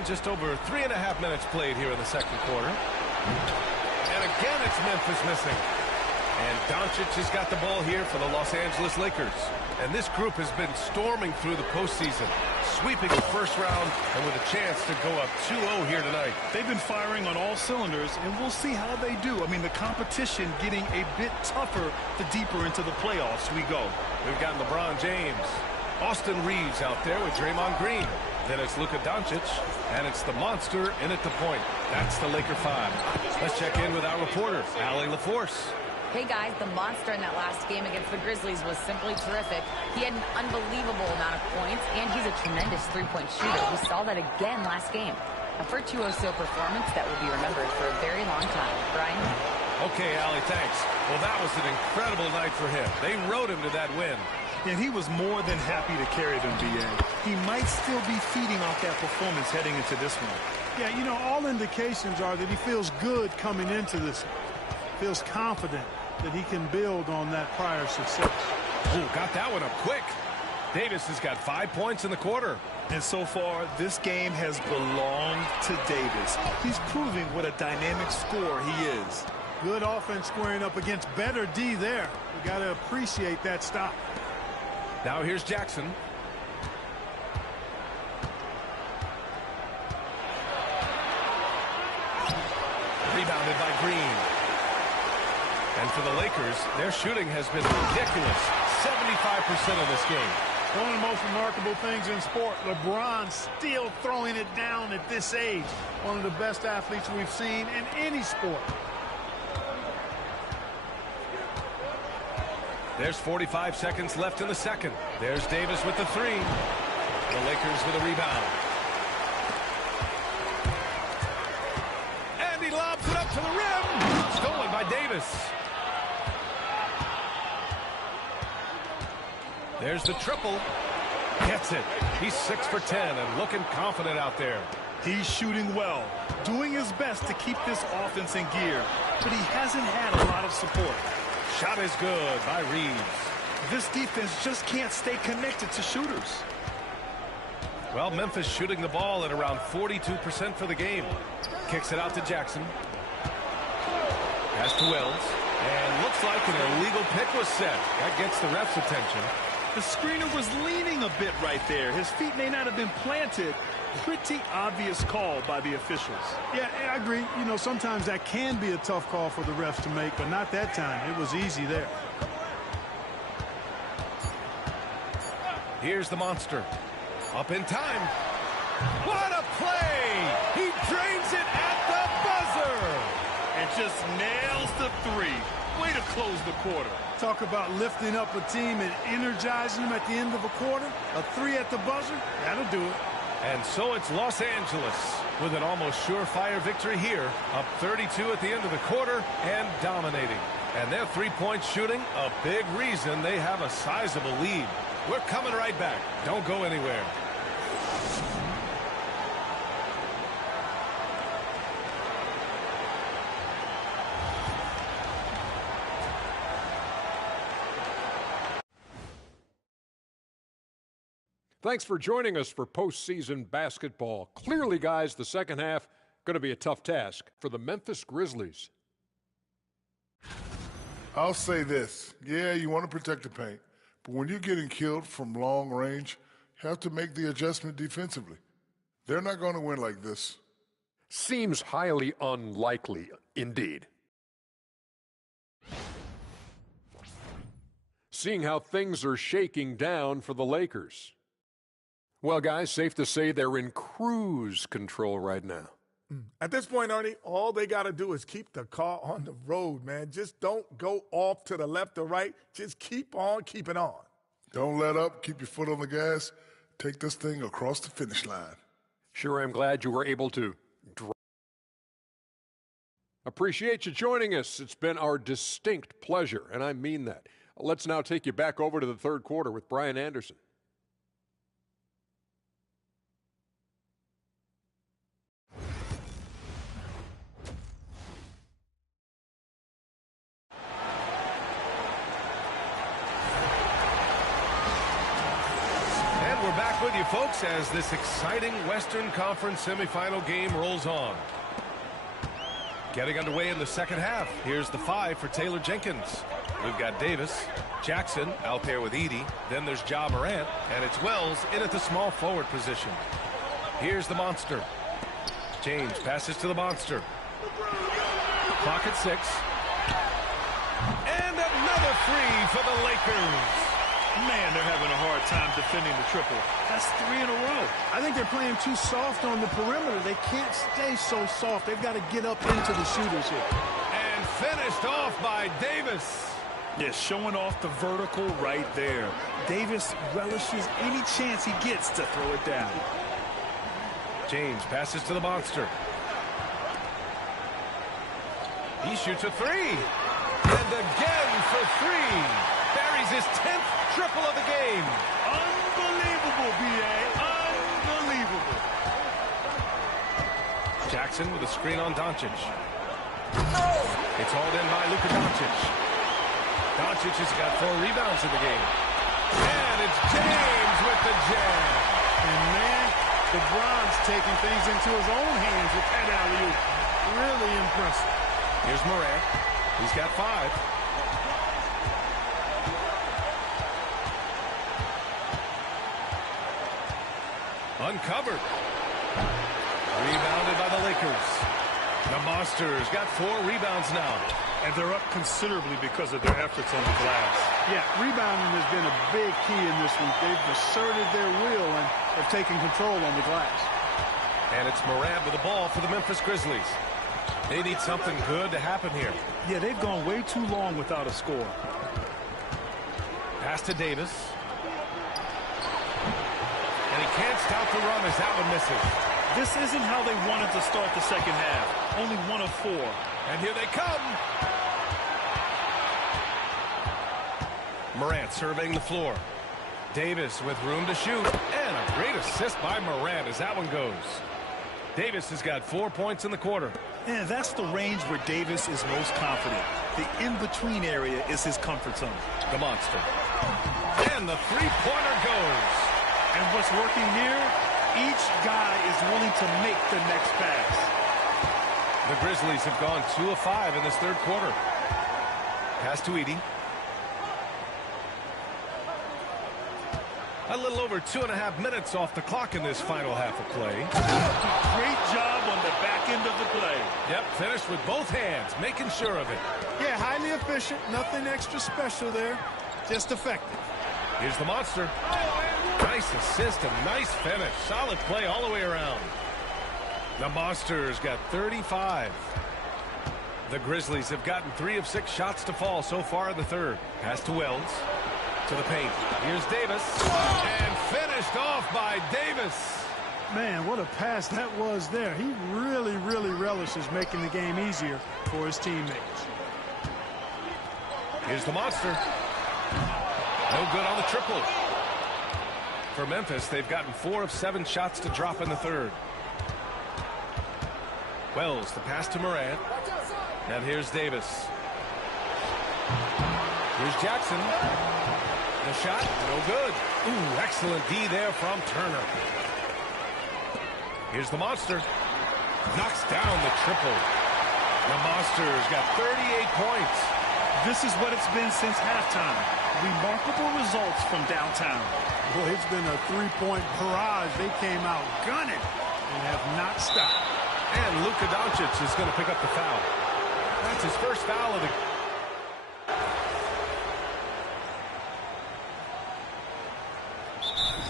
And just over 3.5 minutes played here in the second quarter. And again, it's Memphis missing. And Doncic has got the ball here for the Los Angeles Lakers. And this group has been storming through the postseason, sweeping the first round and with a chance to go up 2-0 here tonight. They've been firing on all cylinders, and we'll see how they do. I mean, the competition getting a bit tougher the deeper into the playoffs we go. We've got LeBron James, Austin Reeves out there with Draymond Green. Then it's Luka Doncic, and it's the monster in at the point. That's the Laker 5. Let's check in with our reporter, Allie LaForce. Hey guys, the monster in that last game against the Grizzlies was simply terrific. He had an unbelievable amount of points, and he's a tremendous three-point shooter. We saw that again last game. A virtuoso performance that will be remembered for a very long time. Brian? Okay, Allie, thanks. Well, that was an incredible night for him. They rode him to that win. And he was more than happy to carry them, B.A. He might still be feeding off that performance heading into this one. Yeah, you know, all indications are that he feels good coming into this. Feels confident that he can build on that prior success. Oh, got that one up quick. Davis has got 5 points in the quarter. And so far, this game has belonged to Davis. He's proving what a dynamic scorer he is. Good offense squaring up against better D there. You got to appreciate that stop. Now here's Jackson. Rebounded by Green. And for the Lakers, their shooting has been ridiculous. 75% of this game. One of the most remarkable things in sport, LeBron still throwing it down at this age. One of the best athletes we've seen in any sport. There's 45 seconds left in the second. There's Davis with the three. The Lakers with a rebound. And he lobs it up to the rim. Stolen by Davis. There's the triple. Gets it. He's 6 for 10 and looking confident out there. He's shooting well, doing his best to keep this offense in gear, but he hasn't had a lot of support. Shot is good by Reeves. This defense just can't stay connected to shooters. Well, Memphis shooting the ball at around 42% for the game. Kicks it out to Jackson. Pass to Wells. And looks like an illegal pick was set. That gets the ref's attention. The screener was leaning a bit right there. His feet may not have been planted. Pretty obvious call by the officials. Yeah, I agree. You know, sometimes that can be a tough call for the refs to make, but not that time. It was easy there. Here's the monster. Up in time. What a play! He drains it at the buzzer! And just nails the three. Way to close the quarter. Talk about lifting up a team and energizing them at the end of a quarter. A three at the buzzer, that'll do it. And so it's Los Angeles with an almost surefire victory here. Up 32 at the end of the quarter and dominating. And their three-point shooting, a big reason they have a sizable lead. We're coming right back. Don't go anywhere. Thanks for joining us for postseason basketball. Clearly, guys, the second half going to be a tough task for the Memphis Grizzlies. I'll say this. Yeah, you want to protect the paint, but when you're getting killed from long range, you have to make the adjustment defensively. They're not going to win like this. Seems highly unlikely, indeed. Seeing how things are shaking down for the Lakers. Well, guys, safe to say they're in cruise control right now. At this point, Ernie, all they got to do is keep the car on the road, man. Just don't go off to the left or right. Just keep on keeping on. Don't let up. Keep your foot on the gas. Take this thing across the finish line. Sure, I'm glad you were able to drive. Appreciate you joining us. It's been our distinct pleasure, and I mean that. Let's now take you back over to the third quarter with Brian Anderson. folks, as this exciting Western Conference semifinal game rolls on. Getting underway in the second half. Here's the 5 for Taylor Jenkins. We've got Davis, Jackson out there with Edey. Then there's Ja Morant, and it's Wells in at the small forward position. Here's the monster. James passes to the monster. Clock at 6. And another free for the Lakers. Man, they're having a hard time defending the triple. That's 3 in a row. I think they're playing too soft on the perimeter. They can't stay so soft. They've got to get up into the shooters here. And finished off by Davis. Yeah, showing off the vertical right there. Davis relishes any chance he gets to throw it down. James passes to the monster. He shoots a 3. And again for 3. Buries his 10th triple of the game. Unbelievable, B.A. Unbelievable. Jackson with a screen on Doncic. It's hauled in by Luka Doncic. Doncic has got 4 rebounds in the game. And it's James with the jam. And man, LeBron's taking things into his own hands with that alley-oop. Really impressive. Here's Morant. He's got 5. Uncovered. Rebounded by the Lakers. The Monsters got 4 rebounds now. And they're up considerably because of their efforts on the glass. Yeah, rebounding has been a big key in this one. They've asserted their will and have taken control on the glass. And it's Morant with the ball for the Memphis Grizzlies. They need something good to happen here. Yeah, they've gone way too long without a score. Pass to Davis. And he can't stop the run as that one misses. This isn't how they wanted to start the second half. Only 1 of 4. And here they come. Morant surveying the floor. Davis with room to shoot. And a great assist by Morant as that one goes. Davis has got 4 points in the quarter. And that's the range where Davis is most confident. The in-between area is his comfort zone. The monster. And the three-pointer goes. And what's working here, each guy is willing to make the next pass. The Grizzlies have gone 2 of 5 in this third quarter. Pass to Edey. A little over 2.5 minutes off the clock in this final half of play. Great job on the back end of the play. Yep, finished with both hands, making sure of it. Yeah, highly efficient. Nothing extra special there. Just effective. Here's the monster. Nice assist and nice finish. Solid play all the way around. The Monsters got 35. The Grizzlies have gotten 3 of 6 shots to fall so far in the third. Pass to Wells. To the paint. Here's Davis. And finished off by Davis. Man, what a pass that was there. He really, really relishes making the game easier for his teammates. Here's the monster. No good on the triple. For Memphis, they've gotten 4 of 7 shots to drop in the third. Wells, the pass to Morant. And here's Davis. Here's Jackson. The shot, no good. Ooh, excellent D there from Turner. Here's the monster. Knocks down the triple. The Monsters got 38 points. This is what it's been since halftime. Remarkable results from downtown. Boy, it's been a 3-point barrage. They came out gunning and have not stopped. And Luka Doncic is going to pick up the foul. That's his first foul of the game.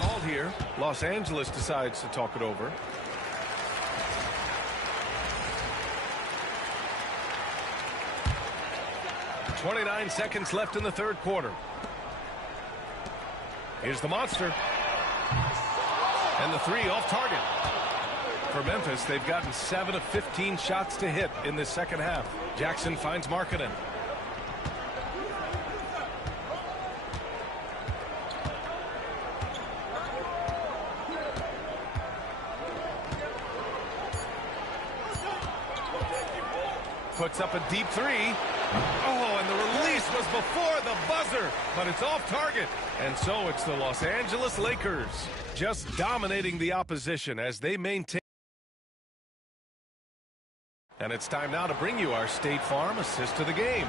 Called here. Los Angeles decides to talk it over. .29 seconds left in the third quarter. Here's the monster. And the 3 off target. For Memphis, they've gotten 7 of 15 shots to hit in this second half. Jackson finds Markkanen. Puts up a deep 3. Oh, and the release was before the buzzer, but it's off target. And so it's the Los Angeles Lakers just dominating the opposition as they maintain. And it's time now to bring you our State Farm assist to the game.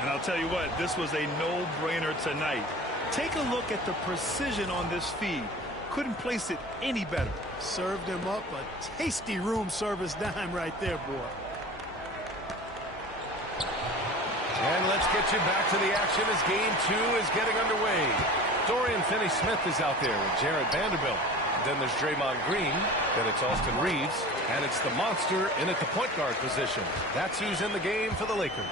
And I'll tell you what, this was a no-brainer tonight. Take a look at the precision on this feed. Couldn't place it any better. Served him up a tasty room service dime right there, boy. And let's get you back to the action as game 2 is getting underway. Dorian Finney-Smith is out there with Jared Vanderbilt. Then there's Draymond Green. Then it's Austin Reeves. And it's the monster in at the point guard position. That's who's in the game for the Lakers.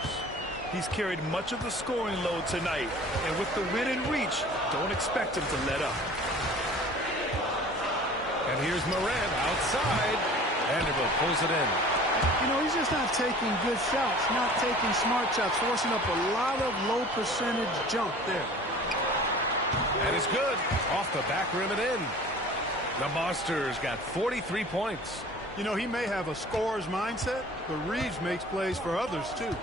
He's carried much of the scoring load tonight. And with the win and reach, don't expect him to let up. And here's Morant outside. Vanderbilt pulls it in. You know, he's just not taking good shots, not taking smart shots, forcing up a lot of low percentage jump there. And it's good. Off the back rim and in. The Monsters got 43 points. You know, he may have a scorer's mindset, but Reeves makes plays for others, too.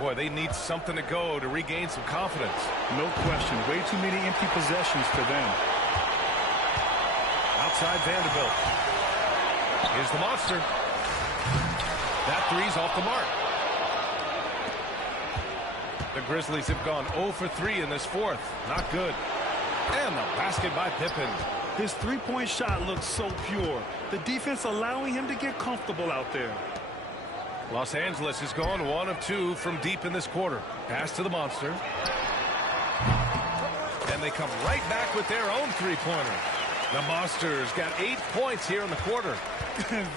Boy, they need something to go to regain some confidence. No question. Way too many empty possessions for them. Outside Vanderbilt. Here's the Monster. That three's off the mark. The Grizzlies have gone 0 for 3 in this fourth. Not good. And the basket by Pippen. His three-point shot looks so pure. The defense allowing him to get comfortable out there. Los Angeles has gone 1 of 2 from deep in this quarter. Pass to the Monster. And they come right back with their own three-pointer. The Monsters got 8 points here in the quarter.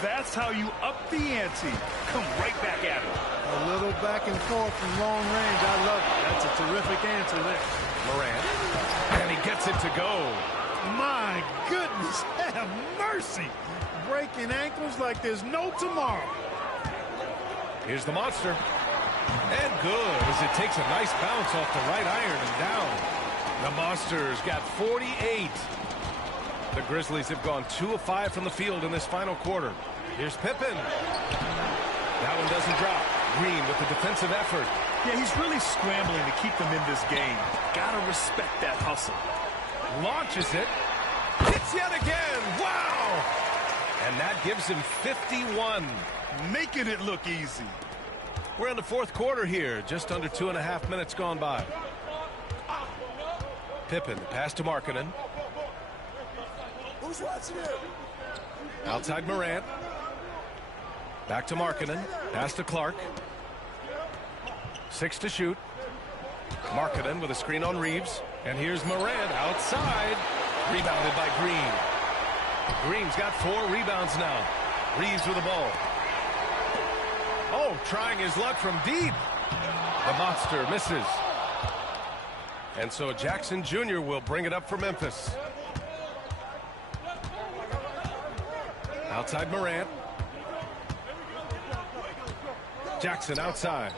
That's how you up the ante. Come right back at it. A little back and forth from long range. I love it. That's a terrific answer there. Morant. And he gets it to go. My goodness, have mercy. Breaking ankles like there's no tomorrow. Here's the Monster. And good as it takes a nice bounce off the right iron and down. The Monsters got 48. The Grizzlies have gone 2 of 5 from the field in this final quarter. Here's Pippen. That one doesn't drop. Green with the defensive effort. Yeah, he's really scrambling to keep them in this game. Gotta respect that hustle. Launches it. Hits yet again. Wow! And that gives him 51. Making it look easy. We're in the fourth quarter here. Just under 2.5 minutes gone by. Pippen, pass to Markkanen. Who's watching it? Outside Morant. Back to Markkanen. Pass to Clark. 6 to shoot. Markkanen with a screen on Reeves. And here's Morant outside. Rebounded by Green. Green's got 4 rebounds now. Reeves with the ball. Oh, trying his luck from deep. The Monster misses. And so Jackson Jr. will bring it up for Memphis. Outside Morant. Jackson outside.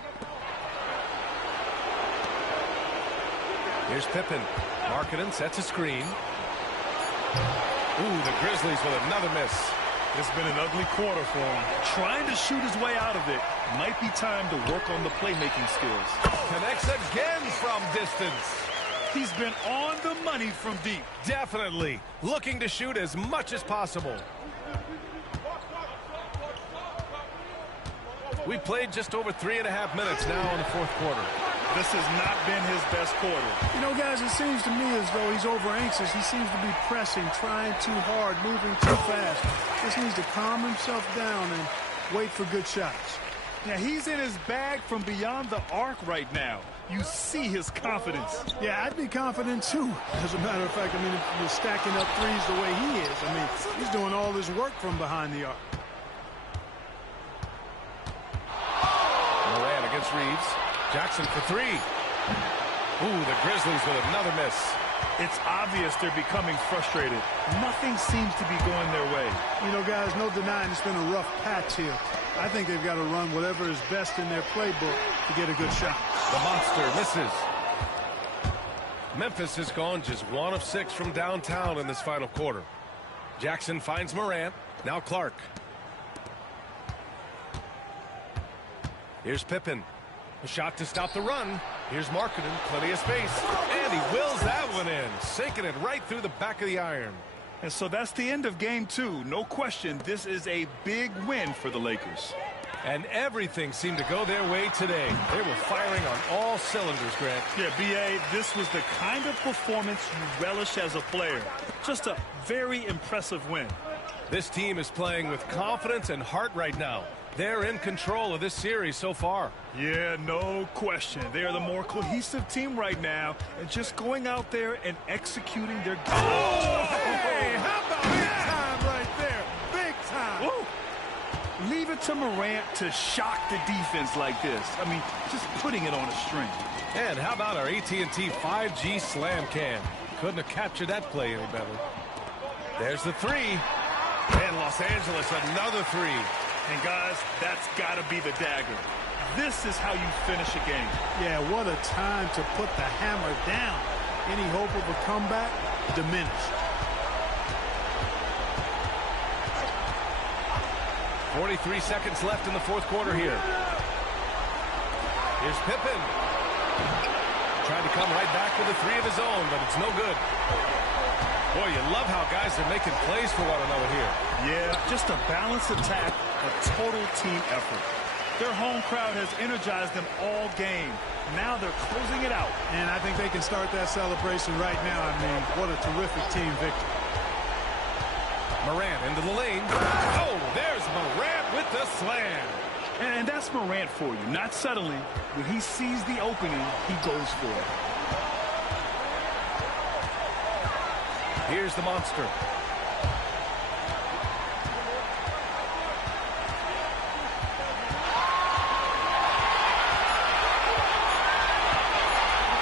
Here's Pippen. Markkanen sets a screen. Ooh, the Grizzlies with another miss. It's been an ugly quarter for him. Trying to shoot his way out of it. Might be time to work on the playmaking skills. Connects again from distance. He's been on the money from deep. Definitely. Looking to shoot as much as possible. We played just over 3.5 minutes now in the fourth quarter. This has not been his best quarter. You know, guys, it seems to me as though he's over anxious. He seems to be pressing, trying too hard, moving too fast. Just needs to calm himself down and wait for good shots. Now, he's in his bag from beyond the arc right now. You see his confidence. Yeah, I'd be confident, too. As a matter of fact, I mean, if you're stacking up threes the way he is, I mean, he's doing all his work from behind the arc. Morant against Reeves. Jackson for 3. Ooh, the Grizzlies with another miss. It's obvious they're becoming frustrated. Nothing seems to be going their way. You know, guys, no denying it's been a rough patch here. I think they've got to run whatever is best in their playbook to get a good shot. The Monster misses. Memphis has gone just 1 of 6 from downtown in this final quarter. Jackson finds Morant. Now Clark. Here's Pippen. A shot to stop the run. Here's Markkanen, plenty of space. And he wills that one in, sinking it right through the back of the iron. And so that's the end of game 2. No question, this is a big win for the Lakers. And everything seemed to go their way today. They were firing on all cylinders, Grant. Yeah, B.A., this was the kind of performance you relish as a player. Just a very impressive win. This team is playing with confidence and heart right now. They're in control of this series so far. Yeah, no question. They are the more cohesive team right now, and just going out there and executing their game. Oh, hey, how about big time right there? Big time. Woo. Leave it to Morant to shock the defense like this. I mean, just putting it on a string. And how about our AT&T 5G slam cam? Couldn't have captured that play any better. There's the three. And Los Angeles, another three. And guys, that's got to be the dagger. This is how you finish a game. Yeah, what a time to put the hammer down. Any hope of a comeback diminished. 43 seconds left in the fourth quarter here. Here's Pippen. Trying to come right back with a three of his own, but it's no good. Boy, you love how guys are making plays for one another here. Yeah, just a balanced attack, a total team effort. Their home crowd has energized them all game. Now they're closing it out. And I think they can start that celebration right now. I mean, what a terrific team victory. Morant into the lane. Oh, there's Morant with the slam. And that's Morant for you. Not settling. When he sees the opening, he goes for it. Here's the monster.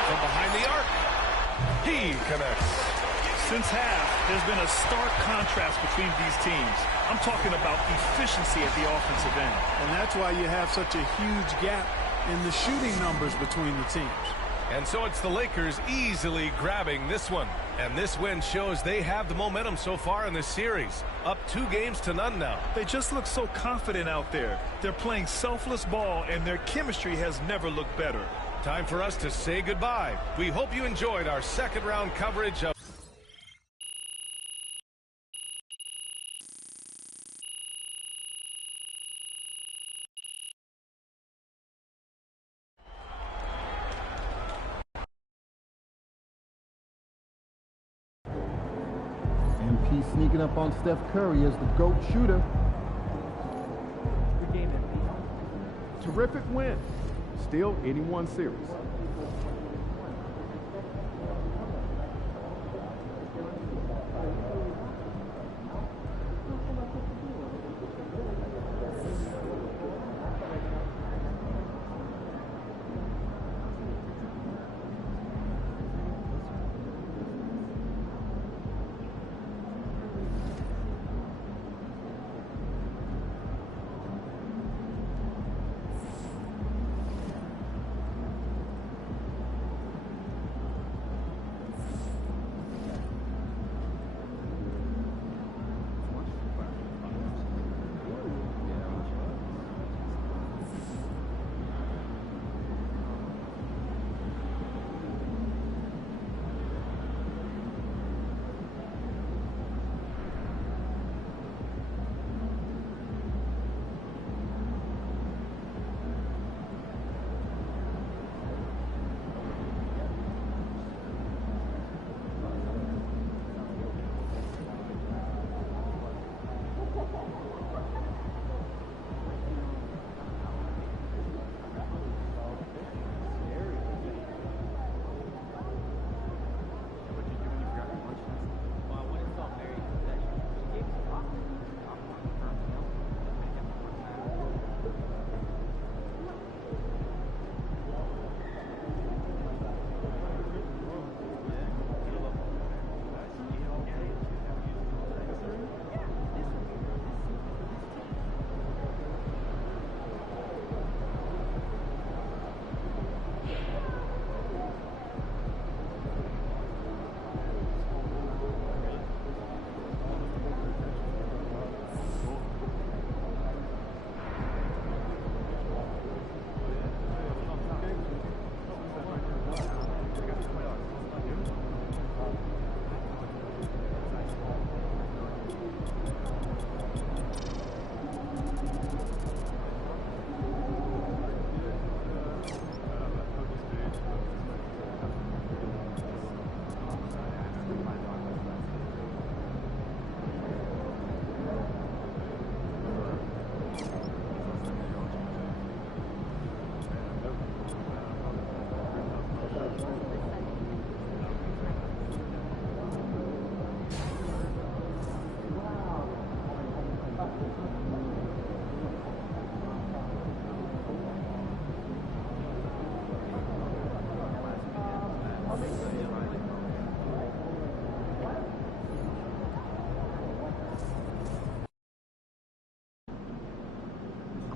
From behind the arc, he connects. Since half, there's been a stark contrast between these teams. I'm talking about efficiency at the offensive end. And that's why you have such a huge gap in the shooting numbers between the teams. And so it's the Lakers easily grabbing this one. And this win shows they have the momentum so far in this series. Up 2-0 now. They just look so confident out there. They're playing selfless ball, and their chemistry has never looked better. Time for us to say goodbye. We hope you enjoyed our second round coverage of MP sneaking up on Steph Curry as the GOAT shooter. The game MP. Terrific win. Still 81 series.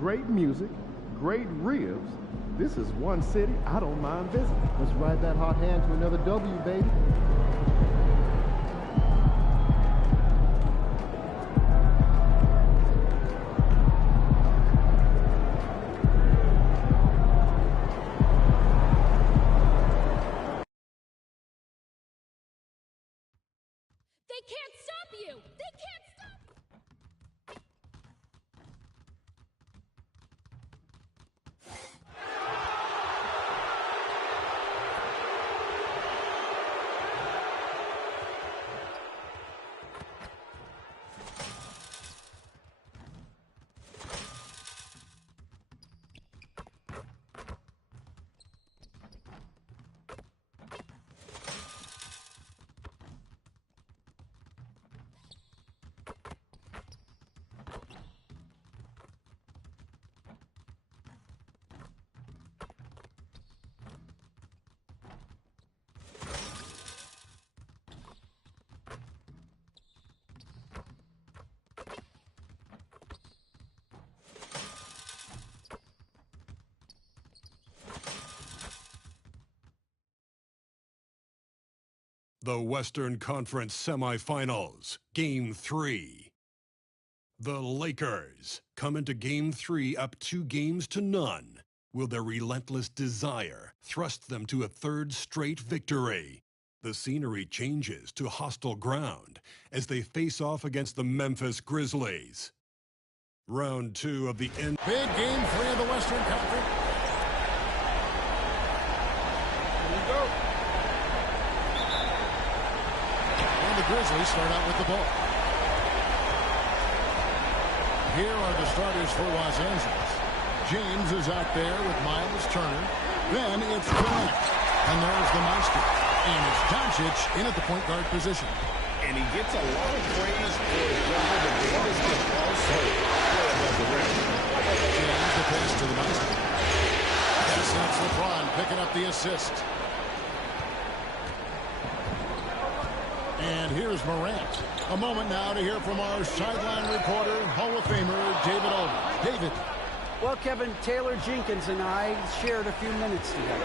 great music, great ribs. This is one city I don't mind visiting. Let's ride that hot hand to another W, baby. They can't stop you! They can't stop! The Western Conference Semifinals, Game 3. The Lakers come into Game 3 up 2-0. Will their relentless desire thrust them to a third straight victory? The scenery changes to hostile ground as they face off against the Memphis Grizzlies. Round 2 of the Big Game 3 of the Western Conference. Here we go. The Grizzlies start out with the ball. Here are the starters for Los Angeles. James is out there with Miles Turner. Then it's Durant. And there's the monster. And it's Doncic in at the point guard position. And he gets a lot of praise for his jumper, but Davis can also play above the rim. James, the pass to the monster. Yes, that's LeBron picking up the assist. And here's Morant. A moment now to hear from our sideline reporter, Hall of Famer, David Aldridge. David. Well, Kevin, Taylor Jenkins and I shared a few minutes together.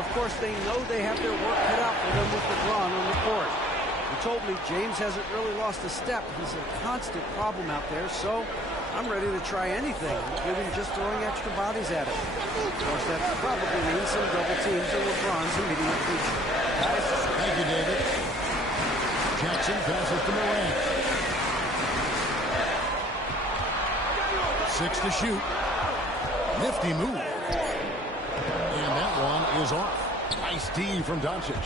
Of course, they know they have their work cut out for them with LeBron on the court. He told me James hasn't really lost a step. He's a constant problem out there, so I'm ready to try anything, including just throwing extra bodies at him. Of course, that probably means some double teams in LeBron's immediate future. Guys? Thank you, David. Jackson passes to Morant. 6 to shoot. Nifty move. And that one is off. Nice D from Doncic.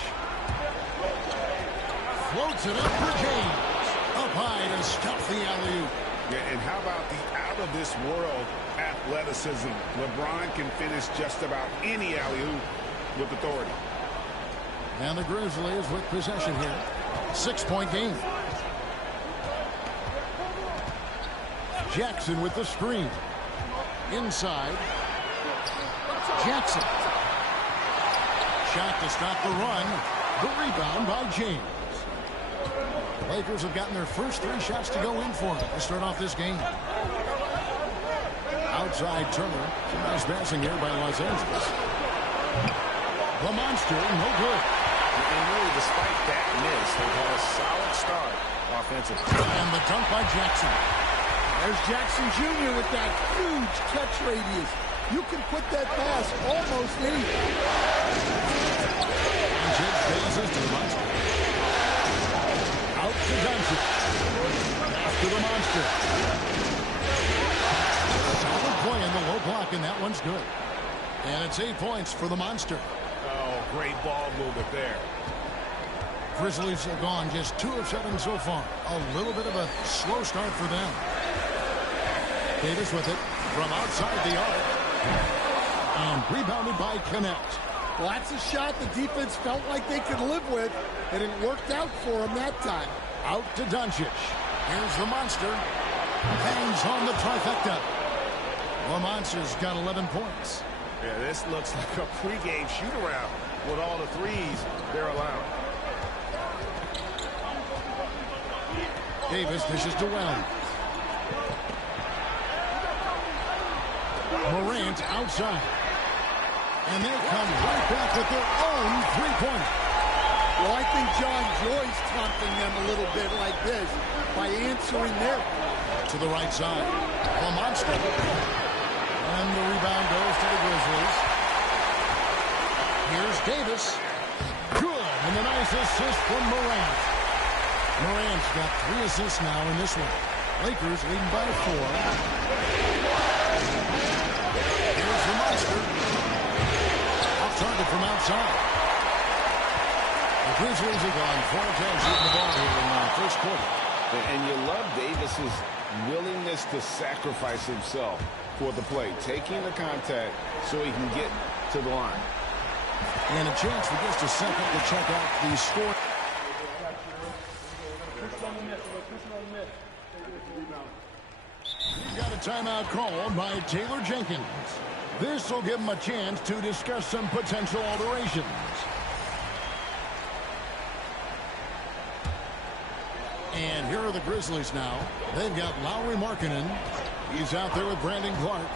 Floats it up for James. Up high to stop the alley-oop. Yeah, and how about the out-of-this-world athleticism? LeBron can finish just about any alley-oop with authority. And the Grizzlies with possession here. 6-point game. Jackson with the screen. Inside. Jackson. Shot to stop the run. The rebound by James. The Lakers have gotten their first 3 shots to go in for them to start off this game. Outside Turner. Some nice passing here by Los Angeles. The monster, no good. And really, despite that miss, they've had a solid start offensively. And the dunk by Jackson. There's Jackson Jr. with that huge catch radius. You can put that pass almost anywhere. And Jake passes to the monster. Out to Doncic. After the monster. Solid play in the low block, and that one's good. And it's 8 points for the monster. Oh, great ball movement there. Grizzlies have gone just 2 of 7 so far. A little bit of a slow start for them. Davis with it from outside the arc. And rebounded by Connect. Well, that's a shot the defense felt like they could live with, and it worked out for them that time. Out to Doncic. Here's the monster. Hangs on the trifecta. The monster's got 11 points. Yeah, this looks like a pregame shoot-around with all the threes they're allowing. Davis dishes to Wells. Morant outside. And they come right back with their own three-pointer. Well, I think John Joy's taunting them a little bit like this by answering their to the right side. The monster. And the rebound goes to the Grizzlies. Here's Davis. Good. And the nice assist from Morant. Morant's got 3 assists now in this one. Lakers leading by 4. Here's the monster. Off target from outside. The Grizzlies have gone 4 attempts shooting the ball here in the first quarter. And you love Davis's willingness to sacrifice himself for the play, taking the contact so he can get to the line. And a chance for just a second to check out the score. We've got a timeout called by Taylor Jenkins. This will give him a chance to discuss some potential alterations. And here are the Grizzlies now. They've got Lauri Markkanen. He's out there with Brandon Clark.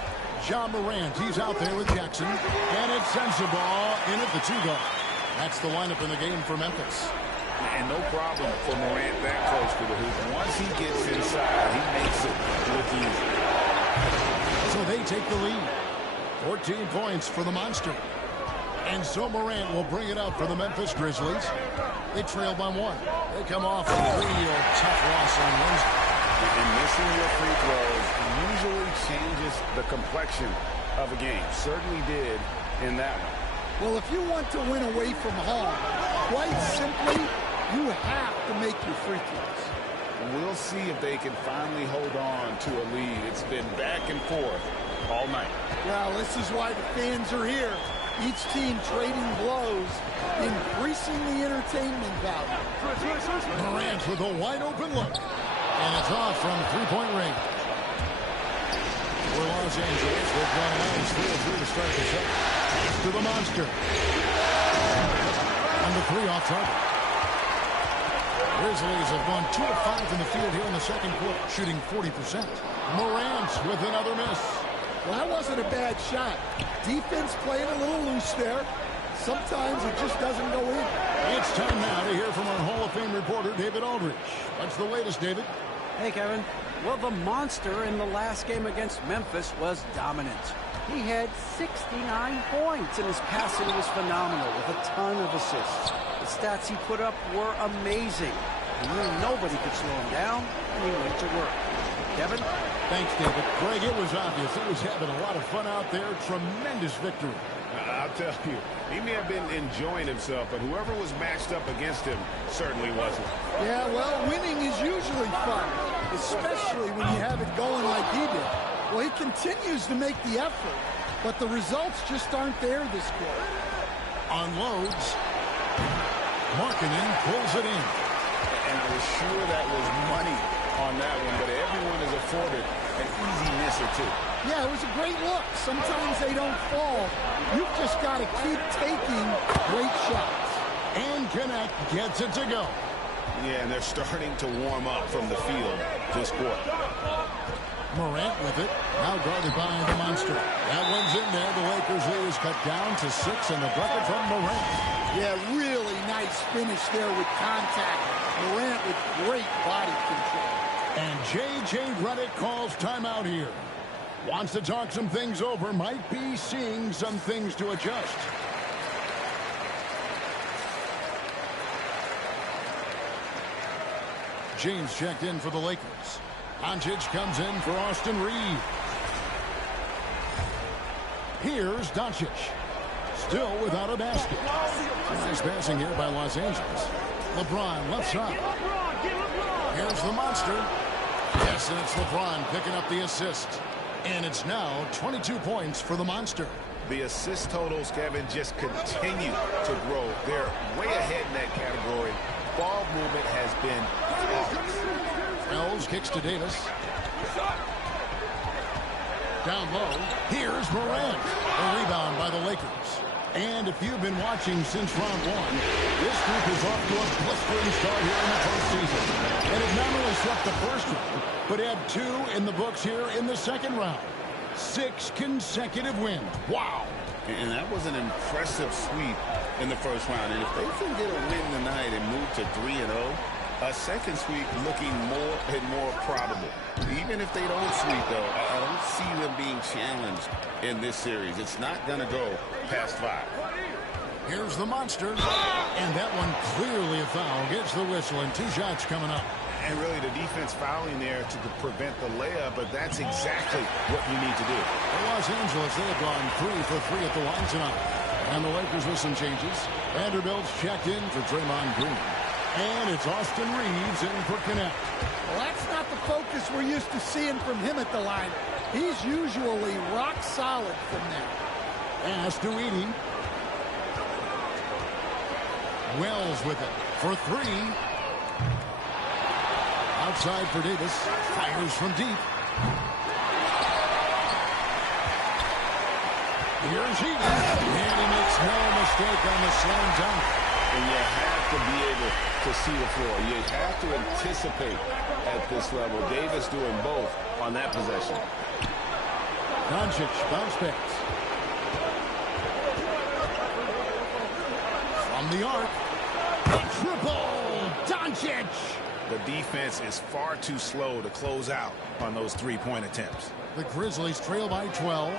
John Morant, he's out there with Jackson. And it's Sensabaugh in at the 2 guard. That's the lineup in the game for Memphis. And no problem for Morant that close to the hoop. Once he gets inside, he makes it look easy. So they take the lead. 14 points for the monster. And so Morant will bring it up for the Memphis Grizzlies. They trail by 1. They come off a real tough loss on Wednesday. And missing your free throws usually changes the complexion of a game. Certainly did in that one. Well, if you want to win away from home, quite simply, you have to make your free throws. We'll see if they can finally hold on to a lead. It's been back and forth all night. Well, this is why the fans are here. Each team trading blows, increasing the entertainment value. Morant with a wide-open look. And it's off from three-point range. For Los Angeles, they've gone nice 3-3 to start the set. To the monster. And the 3 off target. Grizzlies have gone 2 of 5 in the field here in the second quarter, shooting 40%. Morant with another miss. Well, that wasn't a bad shot. Defense playing a little loose there. Sometimes it just doesn't go in. It's time now to hear from our Hall of Fame reporter, David Aldridge. What's the latest, David? Hey, Kevin. Well, the monster in the last game against Memphis was dominant. He had 69 points, and his passing was phenomenal with a ton of assists. The stats he put up were amazing. He knew nobody could slow him down, and he went to work. Kevin? Thanks, David. Greg, it was obvious. He was having a lot of fun out there. Tremendous victory. I'll tell you, he may have been enjoying himself, but whoever was matched up against him certainly wasn't. Yeah, well, winning is usually fun, especially when you have it going like he did. Well, he continues to make the effort, but the results just aren't there this quarter. Unloads. Markkanen pulls it in. And I was sure that was money on that one, but everyone is afforded an easy misser, too. Yeah, it was a great look. Sometimes they don't fall. You've just got to keep taking great shots. And Connect gets it to go. Yeah, and they're starting to warm up from the field this quarter. Morant with it. Now guarded by the monster. That one's in there. The Lakers lead is cut down to 6, and the bucket from Morant. Yeah, really nice finish there with contact. Morant with great body control. And J.J. Redick calls timeout here. Wants to talk some things over. Might be seeing some things to adjust. James checked in for the Lakers. Doncic comes in for Austin Reeves. Here's Doncic. Still without a basket. Nice passing here by Los Angeles. LeBron left side. Here's the monster. Yes, and it's LeBron picking up the assist. And it's now 22 points for the monster. The assist totals, Kevin, just continue to grow. They're way ahead in that category. Ball movement has been flawless. Wells kicks to Davis. Down low. Here's Morant. A rebound by the Lakers. And if you've been watching since round 1, this group is off to a blistering start here in the postseason. And it not only swept the first round, but had 2 in the books here in the second round. 6 consecutive wins. Wow. And that was an impressive sweep in the first round. And if they can get a win tonight and move to 3-0, a second sweep looking more and more probable. Even if they don't sweep, though, I don't see them being challenged in this series. It's not going to go past 5. Here's the monster. And that one clearly a foul. Gets the whistle and 2 shots coming up. And really the defense fouling there to prevent the layup, but that's exactly what you need to do. For Los Angeles, they have gone 3 for 3 at the line tonight. And the Lakers with some changes. Vanderbilt's checked in for Draymond Green. And it's Austin Reeves in for Connect. Well, that's not the focus we're used to seeing from him at the line. He's usually rock solid from there. Pass to Edey. Wells with it for 3. Outside for Davis. Fires from deep. Here's Edey. And he makes no mistake on the slam dunk. And you have to be able to see the floor. You have to anticipate at this level. Davis doing both on that possession. Doncic bounce pass. From the arc. A triple. Doncic. The defense is far too slow to close out on those 3-point attempts. The Grizzlies trail by 12.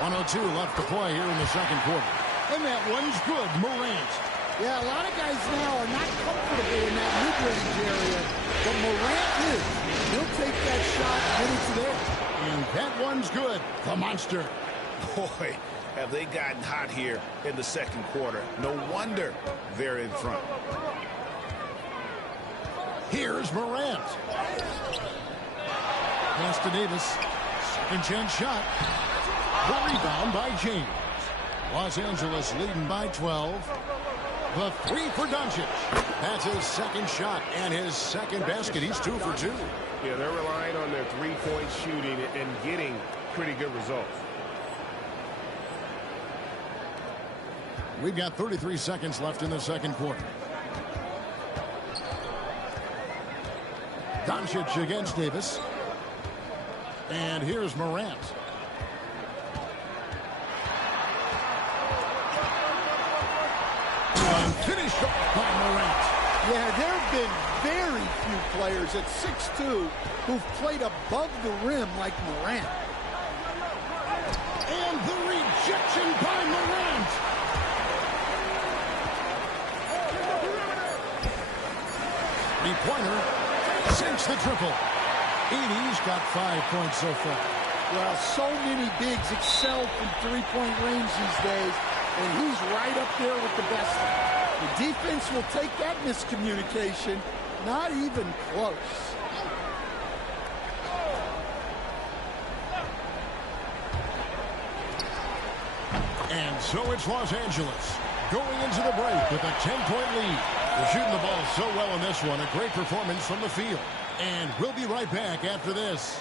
1:02 left to play here in the second quarter. And that one's good. Morant. Yeah, a lot of guys now are not comfortable in that mid-range area, but Morant is. He'll take that shot when it's there. And that one's good. The monster. Boy, have they gotten hot here in the second quarter. No wonder they're in front. Here's Morant. Pass to Davis. Second chance shot. The rebound by James. Los Angeles leading by 12. The 3 for Doncic. That's his second shot and his second basket. He's 2 for 2. Yeah, they're relying on their 3-point shooting and getting pretty good results. We've got 33 seconds left in the second quarter. Doncic against Davis. And here's Morant. Finished off by Morant. Yeah, there have been very few players at 6'2" who've played above the rim like Morant. And the rejection by Morant. Three-pointer sinks the triple. Edey's got 5 points so far. Well, so many bigs excel from three-point range these days, and he's right up there with the best of them. The defense will take that miscommunication. Not even close. And so it's Los Angeles going into the break with a 10-point lead. They're shooting the ball so well in this one. A great performance from the field. And we'll be right back after this.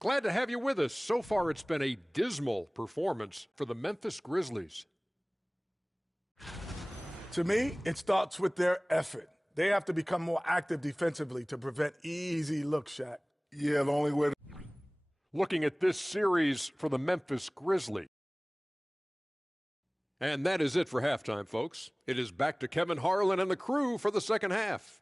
Glad to have you with us. So far, it's been a dismal performance for the Memphis Grizzlies. To me, it starts with their effort. They have to become more active defensively to prevent easy looks, Shaq. Yeah, the only way. Looking at this series for the Memphis Grizzlies. And that is it for halftime, folks. It is back to Kevin Harlan and the crew for the second half.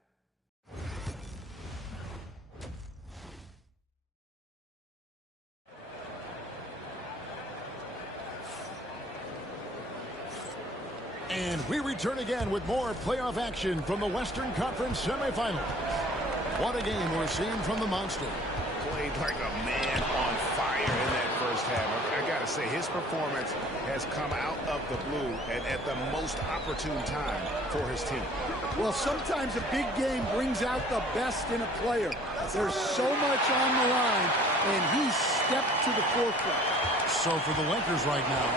And we return again with more playoff action from the Western Conference semifinals. What a game we're seeing from the Monster. played like a man on fire in that first half. I got to say, his performance has come out of the blue and at the most opportune time for his team. Well, sometimes a big game brings out the best in a player. There's so much on the line, and he's stepped to the forefront. So for the Lakers right now,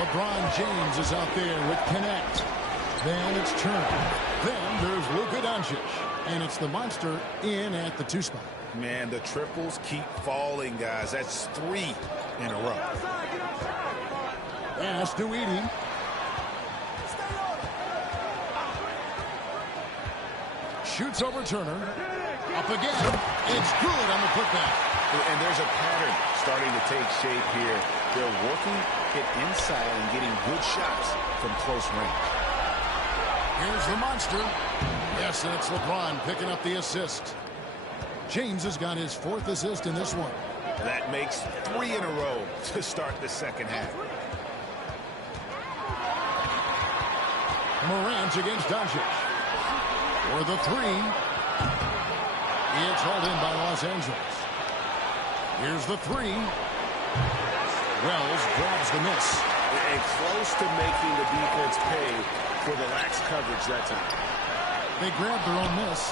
LeBron James is out there with Connect. Then it's Turner. Then there's Luka Doncic. And it's the monster in at the 2 spot. Man, the triples keep falling, guys. That's 3 in a row. Pass to Edey. Shoots over Turner. Up again. It's good on the putback. And there's a pattern starting to take shape here. They're working it inside and getting good shots from close range. Here's the monster. Yes, and it's LeBron picking up the assist. James has got his 4th assist in this one. That makes 3 in a row to start the second half. Morant against Doncic. For the 3. It's hauled in by Los Angeles. Here's the 3. Wells grabs the miss. And close to making the defense pay for the lax coverage that time. They grab their own miss.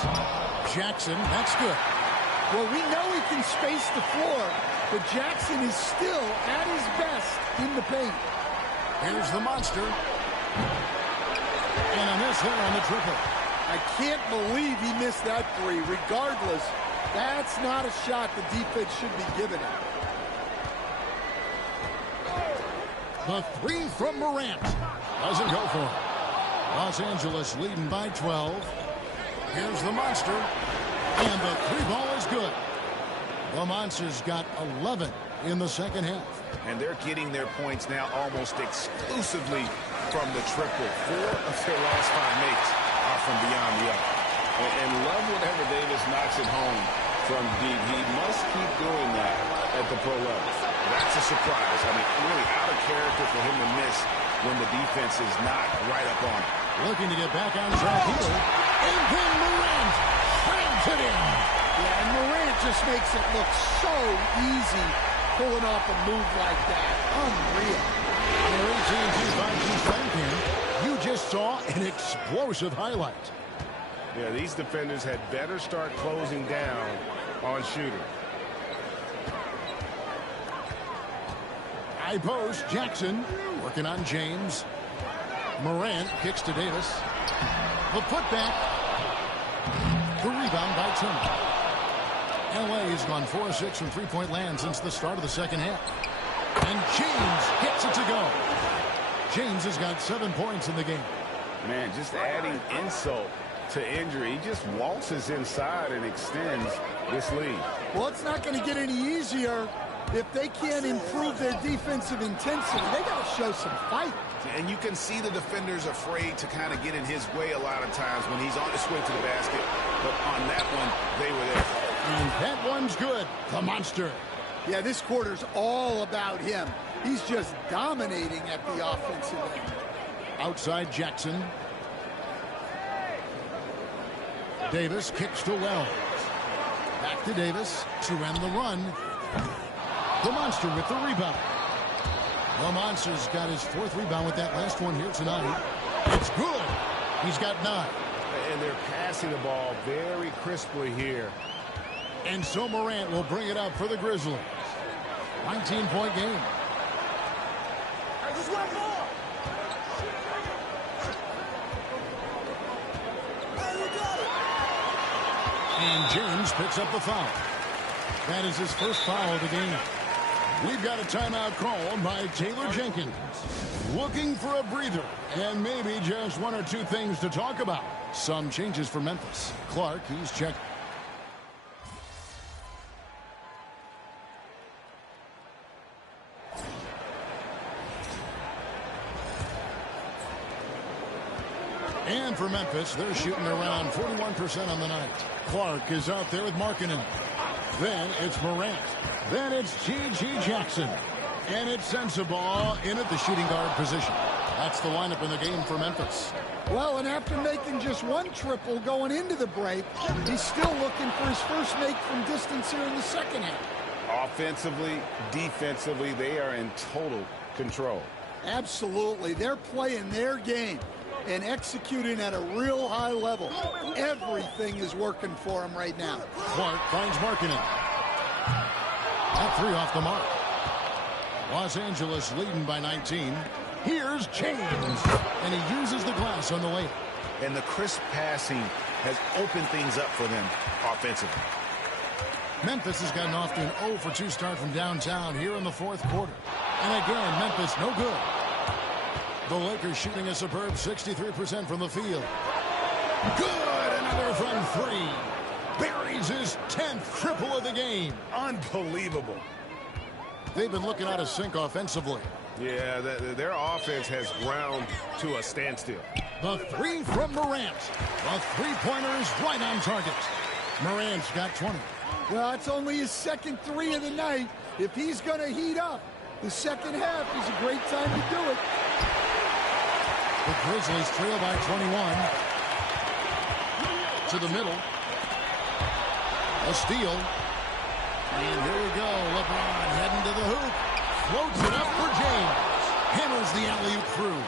Jackson, that's good. Well, we know he can space the floor, but Jackson is still at his best in the paint. Here's the monster. And a miss there on the triple. I can't believe he missed that 3. Regardless, that's not a shot the defense should be giving him. The 3 from Morant. Doesn't go for it. Los Angeles leading by 12. Here's the monster. And the 3-ball is good. The Monsters got 11 in the second half. And they're getting their points now almost exclusively from the triple. 4 of their last 5 makes are from beyond the arc. And love whatever Davis knocks it home from deep. He must keep doing that at the pro level. That's a surprise. I mean, really out of character for him to miss when the defense is not right up on him. Looking to get back on track here. And then Morant slams it in. Yeah, and Morant just makes it look so easy pulling off a move like that. Unreal. Your AT&T 5G Fan Cam, you just saw an explosive highlight. Yeah, these defenders had better start closing down on shooting. High post, Jackson working on James. Morant kicks to Davis. The putback. The rebound by Turner. LA has gone 4-6 from 3-point land since the start of the second half. And James gets it to go. James has got 7 points in the game. Man, just adding insult to injury. He just waltzes inside and extends this lead. Well, it's not going to get any easier if they can't improve their defensive intensity. They got to show some fight. And you can see the defenders afraid to kind of get in his way a lot of times when he's on his way to the basket. But on that one, they were there. And that one's good. The monster. Yeah, this quarter's all about him. He's just dominating at the offensive end. Outside Jackson. Davis kicks to Wells. Back to Davis to end the run. The monster with the rebound. The Monster's got his 4th rebound with that last one here tonight. It's good. He's got 9. And they're passing the ball very crisply here. And so Morant will bring it up for the Grizzlies. 19-point game. And James picks up the foul. That is his first foul of the game. We've got a timeout call by Taylor Jenkins. Looking for a breather and maybe just 1 or 2 things to talk about. Some changes for Memphis. Clark, he's checked. And for Memphis, they're shooting around 41% on the night. Clark is out there with Markkanen. Then it's Morant. Then it's G.G. Jackson. And it's Sensabaugh in at the shooting guard position. That's the lineup in the game for Memphis. Well, and after making just one triple going into the break, he's still looking for his first make from distance here in the second half. Offensively, defensively, they are in total control. Absolutely. They're playing their game and executing at a real high level. Everything is working for him right now. Clark finds Markkanen. That three off the mark. Los Angeles leading by 19. Here's James, and he uses the glass on the way. And the crisp passing has opened things up for them offensively. Memphis has gotten off to an 0 for 2 start from downtown here in the fourth quarter. And again, Memphis no good. The Lakers shooting a superb 63% from the field. Good, another from 3. Buries his 10th triple of the game. Unbelievable. They've been looking out of sync offensively. Yeah, their offense has ground to a standstill. The three from Morant. The three-pointer is right on target. Morant's got 20. Well, it's only his second three of the night. If he's going to heat up, the second half is a great time to do it. The Grizzlies trail by 21. To the middle. A steal. And here we go. LeBron heading to the hoop. Floats it up for James. Hammers the alley-oop through.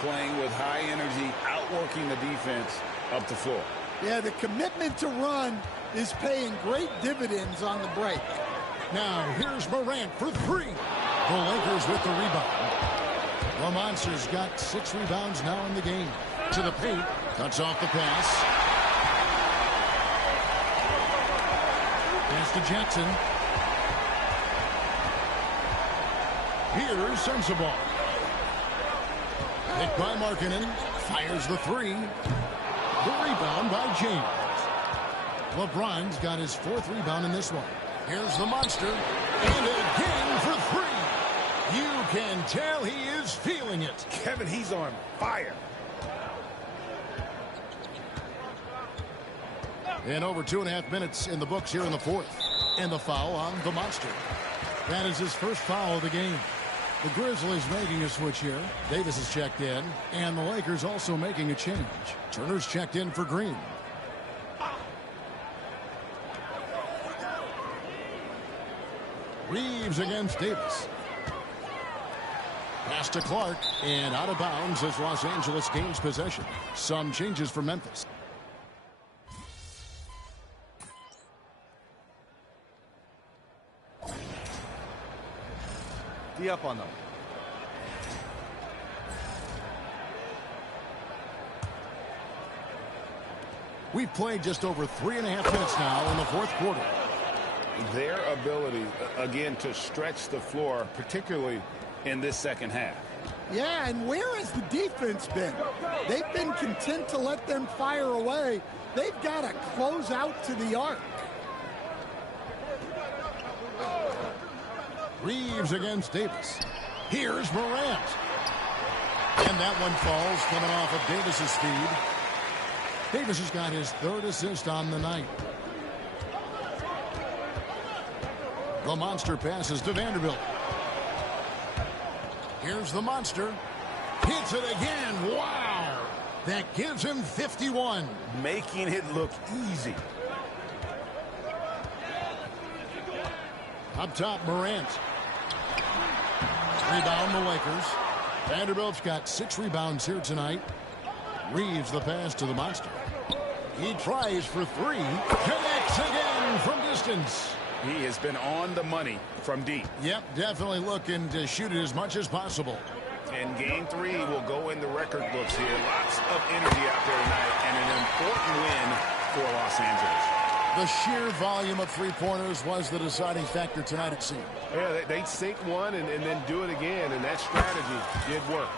Playing with high energy, outworking the defense up the floor. Yeah, the commitment to run is paying great dividends on the break. Now, here's Morant for 3. The Lakers with the rebound. The Monsters got 6 rebounds now in the game. To the paint. Cuts off the pass. Pass to Jackson. Here's Sensabaugh. Hit by Markkanen. Fires the 3. The rebound by James. LeBron's got his 4th rebound in this one. Here's the Monster. And again for 3. You can tell he is feeling it. Kevin, he's on fire. And over 2.5 minutes in the books here in the fourth. And the foul on the Monster. That is his first foul of the game. The Grizzlies making a switch here. Davis is checked in. And the Lakers also making a change. Turner's checked in for Green. Reeves against Davis. Pass to Clark. And out of bounds as Los Angeles gains possession. Some changes for Memphis. D up on them. We've played just over 3.5 minutes now in the fourth quarter. Their ability, again, to stretch the floor, particularly in this second half. Yeah, and where has the defense been? They've been content to let them fire away. They've got to close out to the arc. Reeves against Davis. Here's Morant. And that one falls, coming off of Davis's speed. Davis has got his 3rd assist on the night. The Monster passes to Vanderbilt. Here's the Monster. Hits it again. Wow. That gives him 51. Making it look easy. Up top, Morant. Rebound the Lakers. Vanderbilt's got 6 rebounds here tonight. Reeves the pass to the Monster. He tries for 3. Connects again from distance. He has been on the money from deep. Yep, definitely looking to shoot it as much as possible. And game 3 will go in the record books here. Lots of energy out there tonight and an important win for Los Angeles. The sheer volume of three-pointers was the deciding factor tonight, it seemed. Yeah, they sink one and then do it again, and that strategy did work.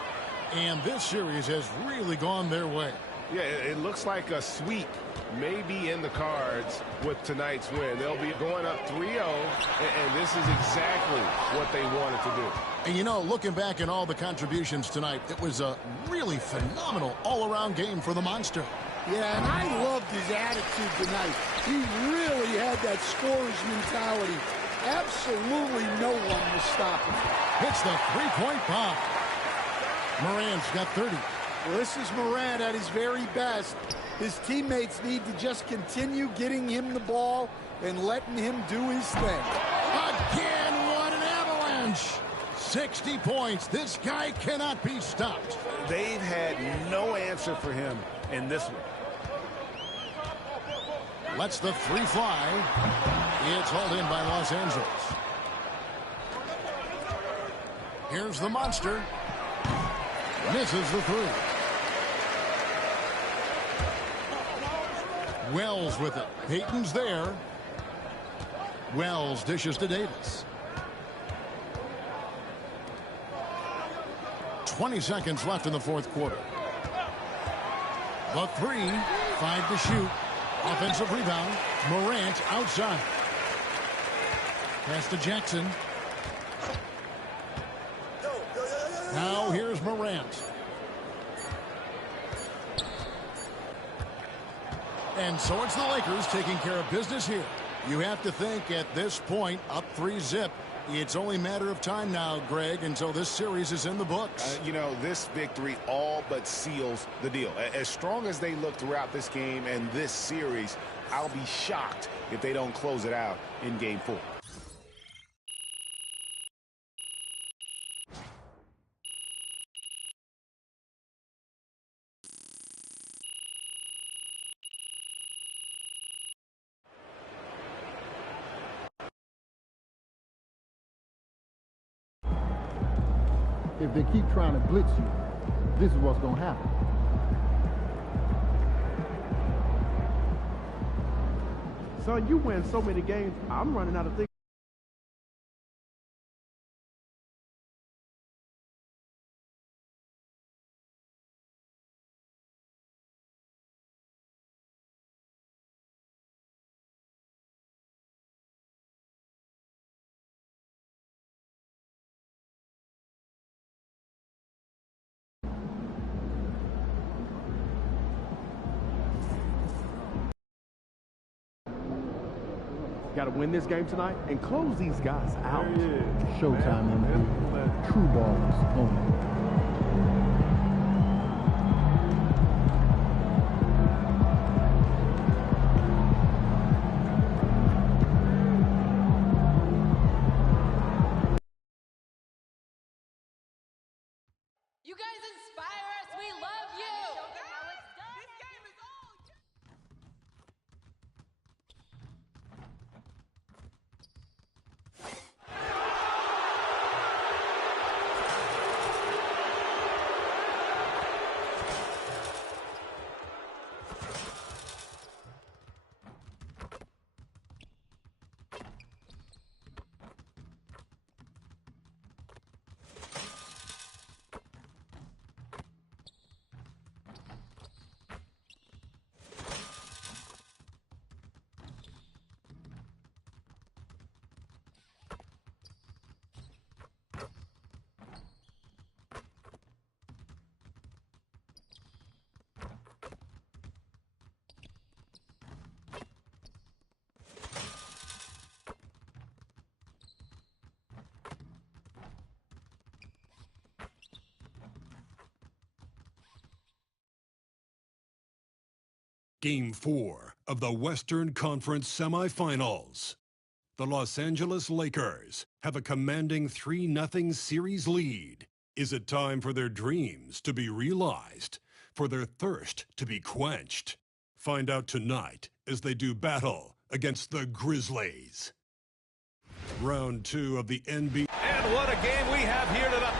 And this series has really gone their way. Yeah, it looks like a sweep may be in the cards with tonight's win. They'll be going up 3-0, and this is exactly what they wanted to do. And, you know, looking back at all the contributions tonight, it was a really phenomenal all-around game for the Monster. Yeah, and I loved his attitude tonight. He really had that scorer's mentality. Absolutely no one was stopping him. Hits the three-point bomb. Morant's got 30. Well, this is Morant at his very best. His teammates need to just continue getting him the ball and letting him do his thing. Again, what an avalanche! 60 points. This guy cannot be stopped. They've had no answer for him in this one. Lets the three fly. It's hauled in by Los Angeles. Here's the monster. Misses the three. Wells with it. Payton's there. Wells dishes to Davis. 20 seconds left in the fourth quarter. The three, 5 to shoot. Offensive rebound. Morant outside. Pass to Jackson. Now here's Morant. And so it's the Lakers taking care of business here. You have to think at this point, up 3-zip. It's only a matter of time now, Greg, until this series is in the books. You know, this victory all but seals the deal. As strong as they look throughout this game and this series, I'll be shocked if they don't close it out in Game 4. If they keep trying to blitz you, this is what's going to happen. Son, you win so many games, I'm running out of things. Got to win this game tonight and close these guys out. Showtime, MVP. True ballers only. You guys inspire us. We love you. This game is all. Game 4 of the Western Conference semifinals. The Los Angeles Lakers have a commanding 3-0 series lead. Is it time for their dreams to be realized, for their thirst to be quenched? Find out tonight as they do battle against the Grizzlies. Round 2 of the NBA. And what a game we have here tonight.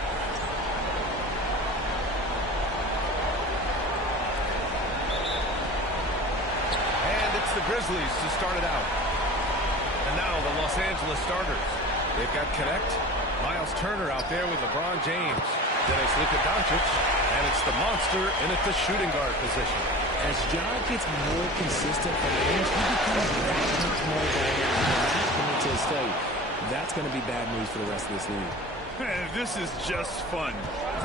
The Grizzlies to start it out. And now the Los Angeles starters. They've got Connect, Miles Turner out there with LeBron James. Then it's Luka Doncic, and it's the monster in at the shooting guard position. As Ja gets more consistent from range, he becomes that much more vulnerable. And let me just tell you, that's going to be bad news for the rest of this league. This is just fun.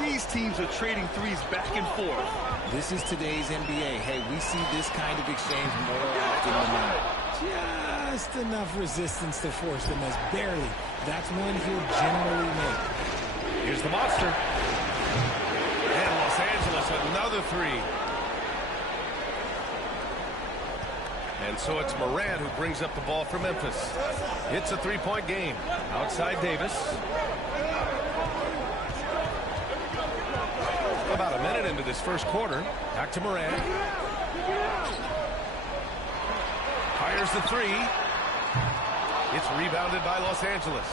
These teams are trading threes back and forth. This is today's NBA. Hey, we see this kind of exchange more often than not. Just enough resistance to force them as barely. That's one he'll generally make. Here's the monster. And Los Angeles Angeles, another three. And so it's Morant who brings up the ball for Memphis. It's a three-point game. Outside Davis. About a minute into this first quarter. Back to Morant. Fires the three. It's rebounded by Los Angeles.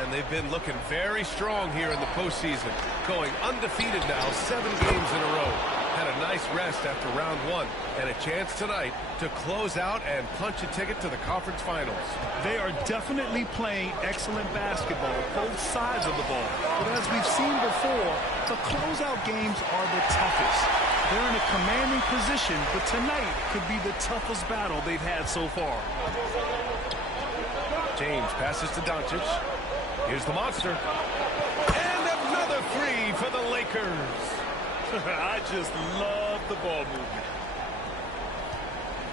And they've been looking very strong here in the postseason. Going undefeated now, 7 games in a row. Had a nice rest after round 1. And a chance tonight to close out and punch a ticket to the conference finals. They are definitely playing excellent basketball, both sides of the ball. But as we've seen before, the closeout games are the toughest. They're in a commanding position, but tonight could be the toughest battle they've had so far. James passes to Doncic. Here's the monster. And another three for the Lakers. I just love the ball movement.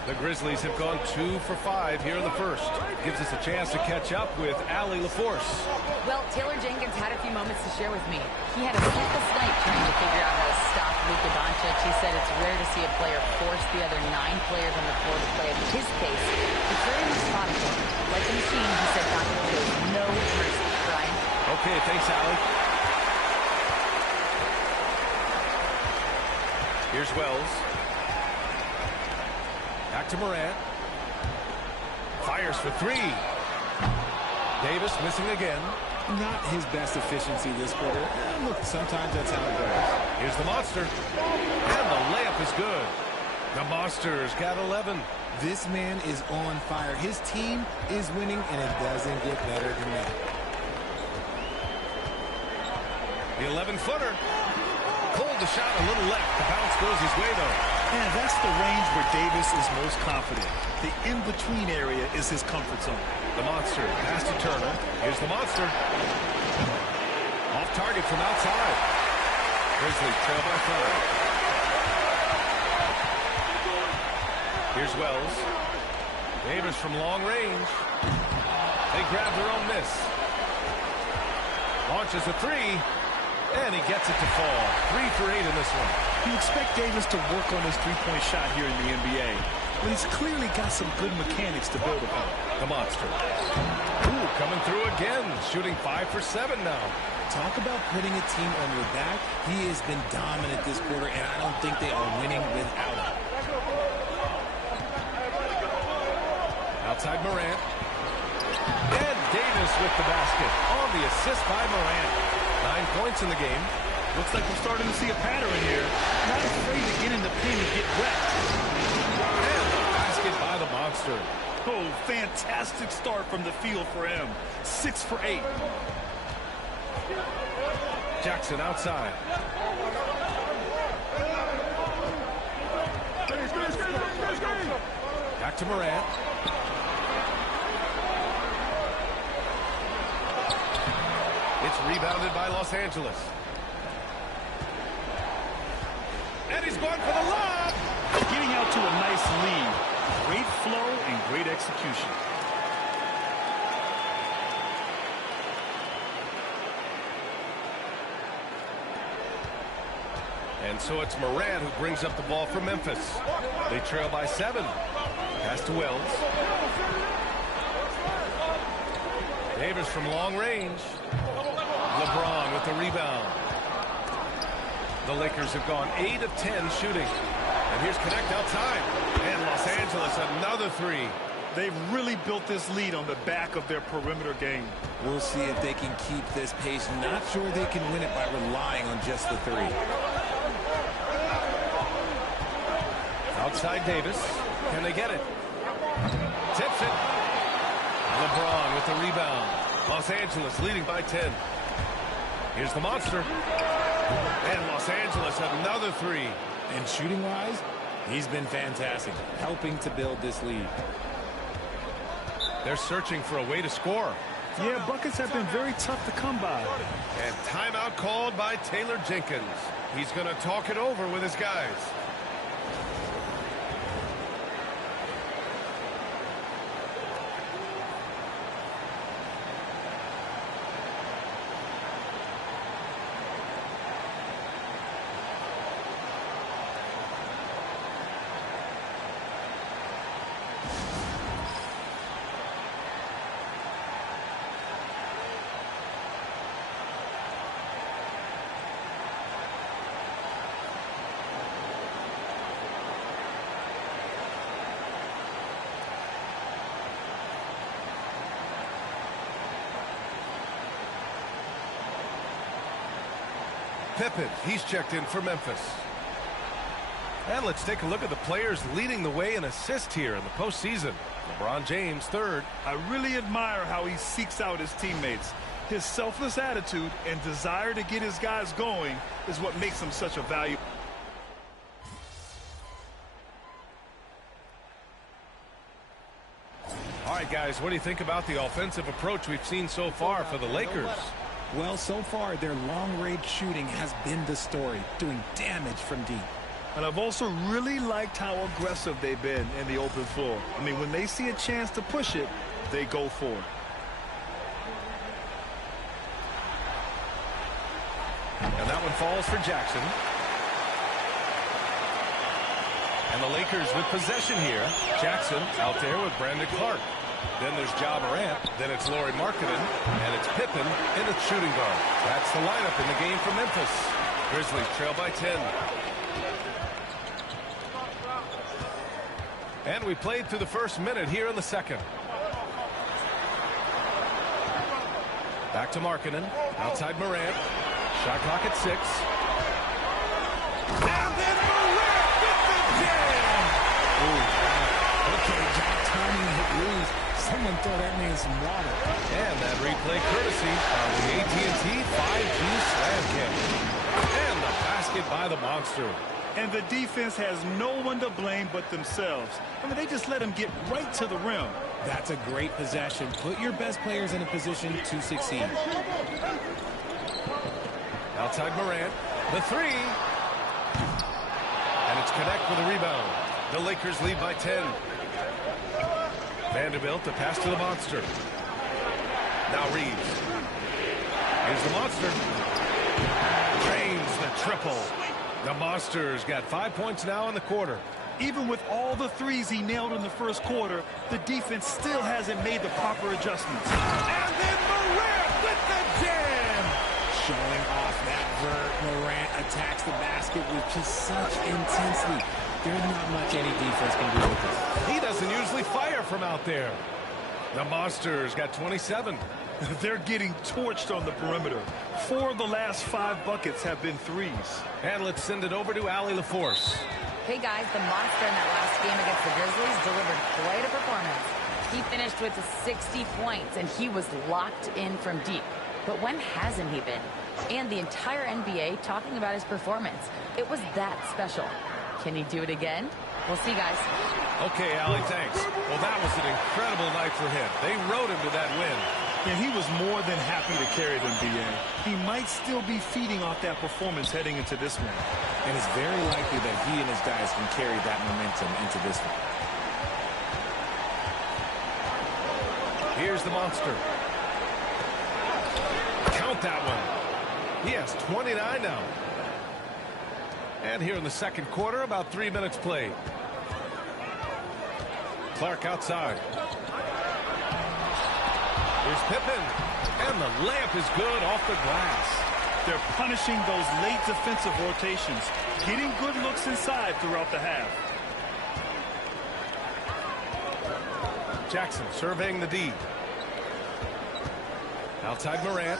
The Grizzlies have gone 2 for 5 here in the first. Gives us a chance to catch up with Allie LaForce. Well, Taylor Jenkins had a few moments to share with me. He had a sleepless night trying to figure out how to stop Luka Doncic. He said it's rare to see a player force the other 9 players on the floor to play at his pace. It's very methodical. Like a machine, he said Doncic shows no mercy. Brian? Okay, thanks, Allie. Here's Wells. Back to Morant. Fires for three. Davis missing again. Not his best efficiency this quarter. Look, sometimes that's how it goes. Here's the monster. And the layup is good. The Monster's got 11. This man is on fire. His team is winning, and it doesn't get better than that. The 11-footer. Pulled the shot a little left. The bounce goes his way, though. Yeah, that's the range where Davis is most confident. The in-between area is his comfort zone. The monster pass to Turner. Here's the monster. Off target from outside. Grizzlies trail by 5. Here's Wells. Davis from long range. They grab their own miss. Launches a three. And he gets it to fall. 3 for 8 in this one. You expect Davis to work on his three-point shot here in the NBA. But he's clearly got some good mechanics to build upon. The monster. Ooh, coming through again. Shooting 5 for 7 now. Talk about putting a team on your back. He has been dominant this quarter, and I don't think they are winning without him. Outside Morant. And Davis with the basket. On the assist by Morant. 9 points in the game. Looks like we're starting to see a pattern here. Not afraid to get in the paint and get wet. And the basket by the monster. Oh, fantastic start from the field for him. 6 for 8. Jackson outside. Back to Morant. It's rebounded by Los Angeles. And he's going for the lob. Getting out to a nice lead. Great flow and great execution. And so it's Morant who brings up the ball for Memphis. They trail by 7. Pass to Wells. Davis from long range. LeBron with the rebound. The Lakers have gone 8 of 10 shooting. And here's Connect outside. And Los Angeles another three. They've really built this lead on the back of their perimeter game. We'll see if they can keep this pace. Not sure they can win it by relying on just the three. Outside Davis. Can they get it? Tips it. LeBron with the rebound. Los Angeles leading by 10. Here's the monster. And Los Angeles another three. And shooting-wise, he's been fantastic, helping to build this lead. They're searching for a way to score. Yeah, buckets have been very tough to come by. And timeout called by Taylor Jenkins. He's going to talk it over with his guys. Pippen, he's checked in for Memphis. And let's take a look at the players leading the way in assists here in the postseason. LeBron James, third. I really admire how he seeks out his teammates. His selfless attitude and desire to get his guys going is what makes him such a value. All right, guys, what do you think about the offensive approach we've seen so far for the Lakers? Well, so far, their long-range shooting has been the story, doing damage from deep. And I've also really liked how aggressive they've been in the open floor. I mean, when they see a chance to push it, they go for it. And that one falls for Jackson. And the Lakers with possession here. Jackson out there with Brandon Clark. Then there's Ja Morant. Then it's Lauri Markkanen. And it's Pippen in the shooting guard. That's the lineup in the game for Memphis. Grizzlies trail by 10. And we played through the first minute here in the second. Back to Markkanen. Outside Morant. Shot clock at 6. And then Morant with the jam! Okay, Jack turning hit loose. Someone throw that man some water. And that replay courtesy of the AT&T 5G Slam Cam. And the basket by the Monster. And the defense has no one to blame but themselves. I mean, they just let him get right to the rim. That's a great possession. Put your best players in a position to succeed. Outside Morant. The 3. And it's Connect with a rebound. The Lakers lead by 10. Vanderbilt to pass to the Monster. Now Reeves. Here's the Monster. Drains the triple. The Monster's got 5 points now in the quarter. Even with all the threes he nailed in the first quarter, the defense still hasn't made the proper adjustments. And then Morant with the jam! Showing off that vert. Morant attacks the basket with just such intensity. There's not much any defense can do with this. He doesn't usually fire from out there. The Monster's got 27. They're getting torched on the perimeter. 4 of the last 5 buckets have been threes. And let's send it over to Allie LaForce. Hey, guys, the Monster in that last game against the Grizzlies delivered quite a performance. He finished with 60 points, and he was locked in from deep. But when hasn't he been? And the entire NBA talking about his performance. It was that special. Can he do it again? We'll see, guys. Okay, Allie, thanks. Well, that was an incredible night for him. They rode him to that win. And he was more than happy to carry them, BA. He might still be feeding off that performance heading into this one. And it's very likely that he and his guys can carry that momentum into this one. Here's the Monster. Count that one. He has 29 now. And here in the second quarter, about 3 minutes played. Clark outside. Here's Pippen. And the layup is good off the glass. They're punishing those late defensive rotations, getting good looks inside throughout the half. Jackson surveying the D. Outside Morant.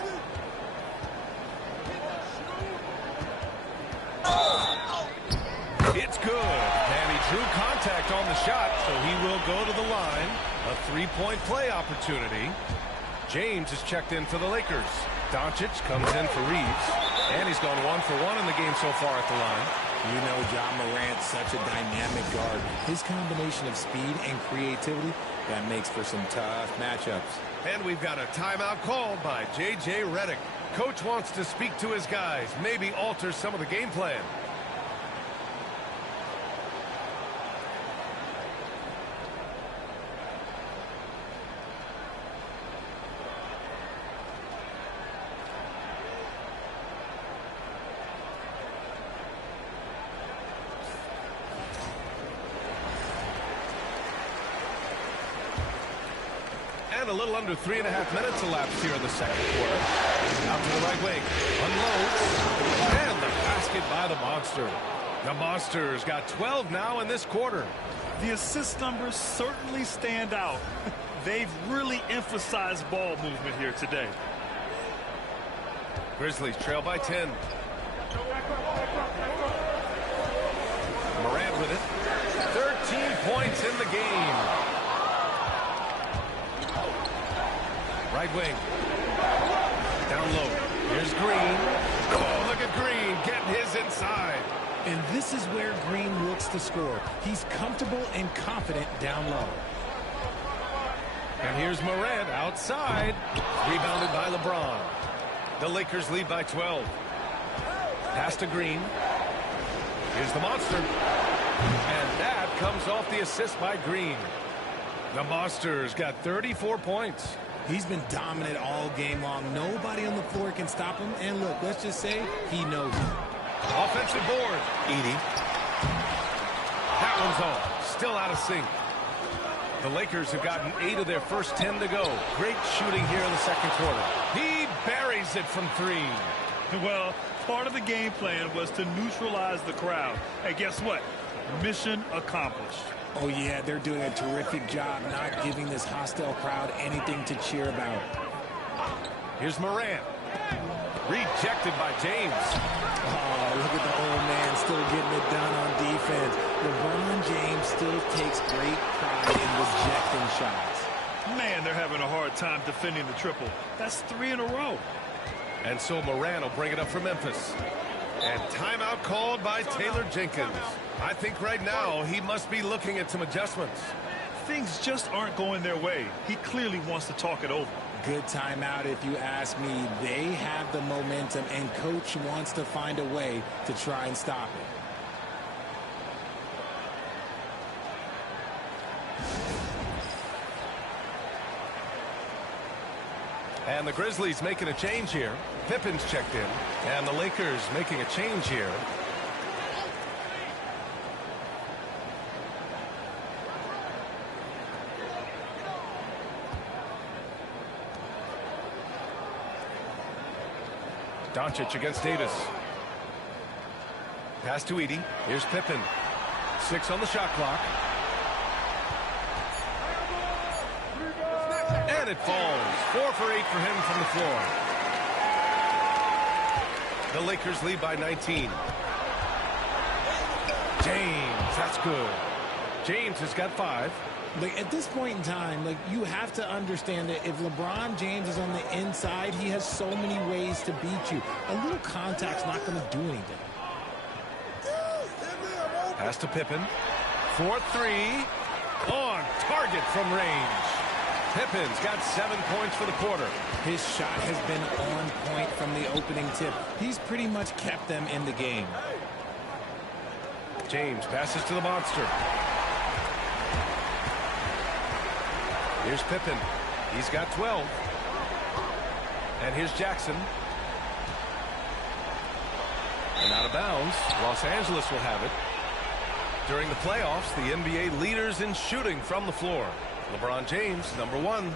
It's good. And he drew contact on the shot, so he will go to the line. A three-point play opportunity. James is checked in for the Lakers. Doncic comes in for Reeves. And he's gone 1 for 1 in the game so far at the line. You know, Ja Morant's such a dynamic guard. His combination of speed and creativity, that makes for some tough matchups. And we've got a timeout called by J.J. Redick. Coach wants to speak to his guys, maybe alter some of the game plan. A little under 3.5 minutes elapsed here in the second quarter. Out to the right wing. Unloads. And the basket by the Monster. The Monster's got 12 now in this quarter. The assist numbers certainly stand out. They've really emphasized ball movement here today. Grizzlies trail by 10. Morant with it. 13 points in the game. Right wing. Down low. Here's Green. Oh, look at Green getting his inside. And this is where Green looks to score. He's comfortable and confident down low. And here's Morant outside. Rebounded by LeBron. The Lakers lead by 12. Pass to Green. Here's the monster. And that comes off the assist by Green. The Monster's got 34 points. He's been dominant all game long. Nobody on the floor can stop him. And look, let's just say he knows it. Offensive board. Edie. That one's off. Still out of sync. The Lakers have gotten 8 of their first 10 to go. Great shooting here in the second quarter. He buries it from 3. Well, part of the game plan was to neutralize the crowd. Hey, guess what? Mission accomplished. Oh, yeah, they're doing a terrific job not giving this hostile crowd anything to cheer about. Here's Morant. Rejected by James. Oh, look at the old man still getting it done on defense. LeBron James still takes great pride in rejecting shots. Man, they're having a hard time defending the triple. That's 3 in a row. And so Morant will bring it up for Memphis. And timeout called by Taylor Jenkins. I think right now he must be looking at some adjustments. Things just aren't going their way. He clearly wants to talk it over. Good timeout if you ask me. They have the momentum, and Coach wants to find a way to try and stop it. And the Grizzlies making a change here. Pippen's checked in. And the Lakers making a change here. Doncic against Davis. Pass to Edie. Here's Pippen. 6 on the shot clock. And it falls. 4 for 8 for him from the floor. The Lakers lead by 19. James, that's good. James has got 5. Like, at this point in time, like, you have to understand that if LeBron James is on the inside, he has so many ways to beat you. A little contact's not going to do anything. Pass to Pippen. 4-3. On target from range. Pippen's got 7 points for the quarter. His shot has been on point from the opening tip. He's pretty much kept them in the game. James passes to the monster. Here's Pippen. He's got 12. And here's Jackson. And out of bounds. Los Angeles will have it. During the playoffs, the NBA leaders in shooting from the floor. LeBron James, number 1.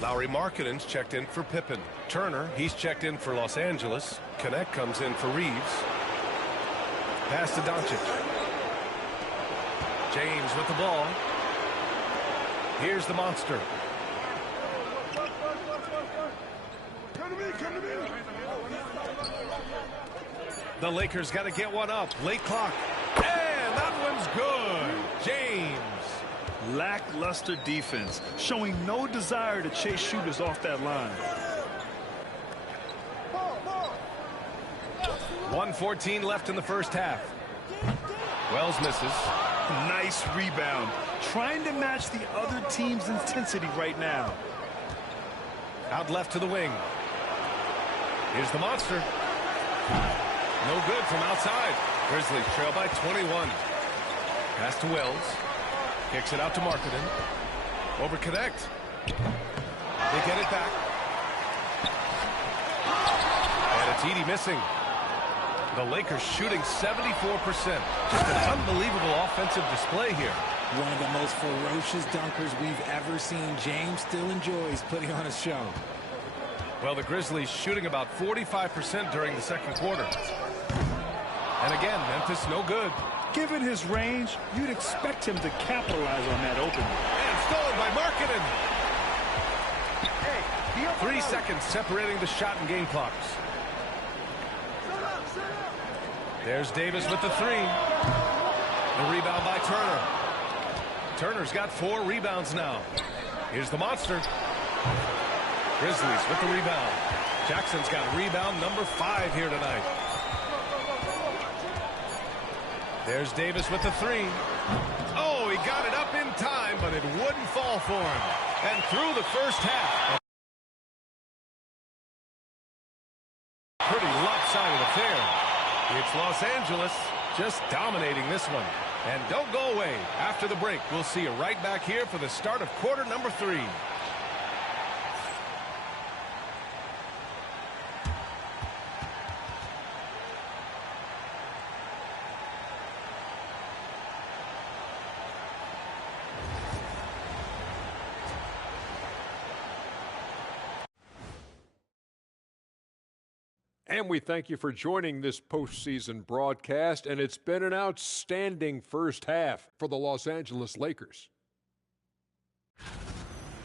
Lauri Markkanen's checked in for Pippen. Turner, he's checked in for Los Angeles. Connect comes in for Reeves. Pass to Doncic. James with the ball. Here's the monster. The Lakers got to get one up. Late clock. And that one's good. James. Lackluster defense, showing no desire to chase shooters off that line. 1:14 left in the first half. Wells misses. Nice rebound. Trying to match the other team's intensity right now. Out left to the wing. Here's the monster. No good from outside. Grizzlies trail by 21. Pass to Wells. Kicks it out to Markkanen. Over connect. They get it back. And it's Edie missing. The Lakers shooting 74%. Just an unbelievable offensive display here. One of the most ferocious dunkers we've ever seen. James still enjoys putting on a show. Well, the Grizzlies shooting about 45% during the second quarter. And again, Memphis no good. Given his range, you'd expect him to capitalize on that opening. And stolen by Markkanen. 3 seconds separating the shot and game clocks. There's Davis with the three. The rebound by Turner. Turner's got 4 rebounds now. Here's the monster. Grizzlies with the rebound. Jackson's got rebound number 5 here tonight. There's Davis with the three. Oh, he got it up in time, but it wouldn't fall for him. And through the first half. Pretty lopsided affair. It's Los Angeles just dominating this one. And don't go away. After the break, we'll see you right back here for the start of quarter number 3. And we thank you for joining this postseason broadcast, and it's been an outstanding first half for the Los Angeles Lakers.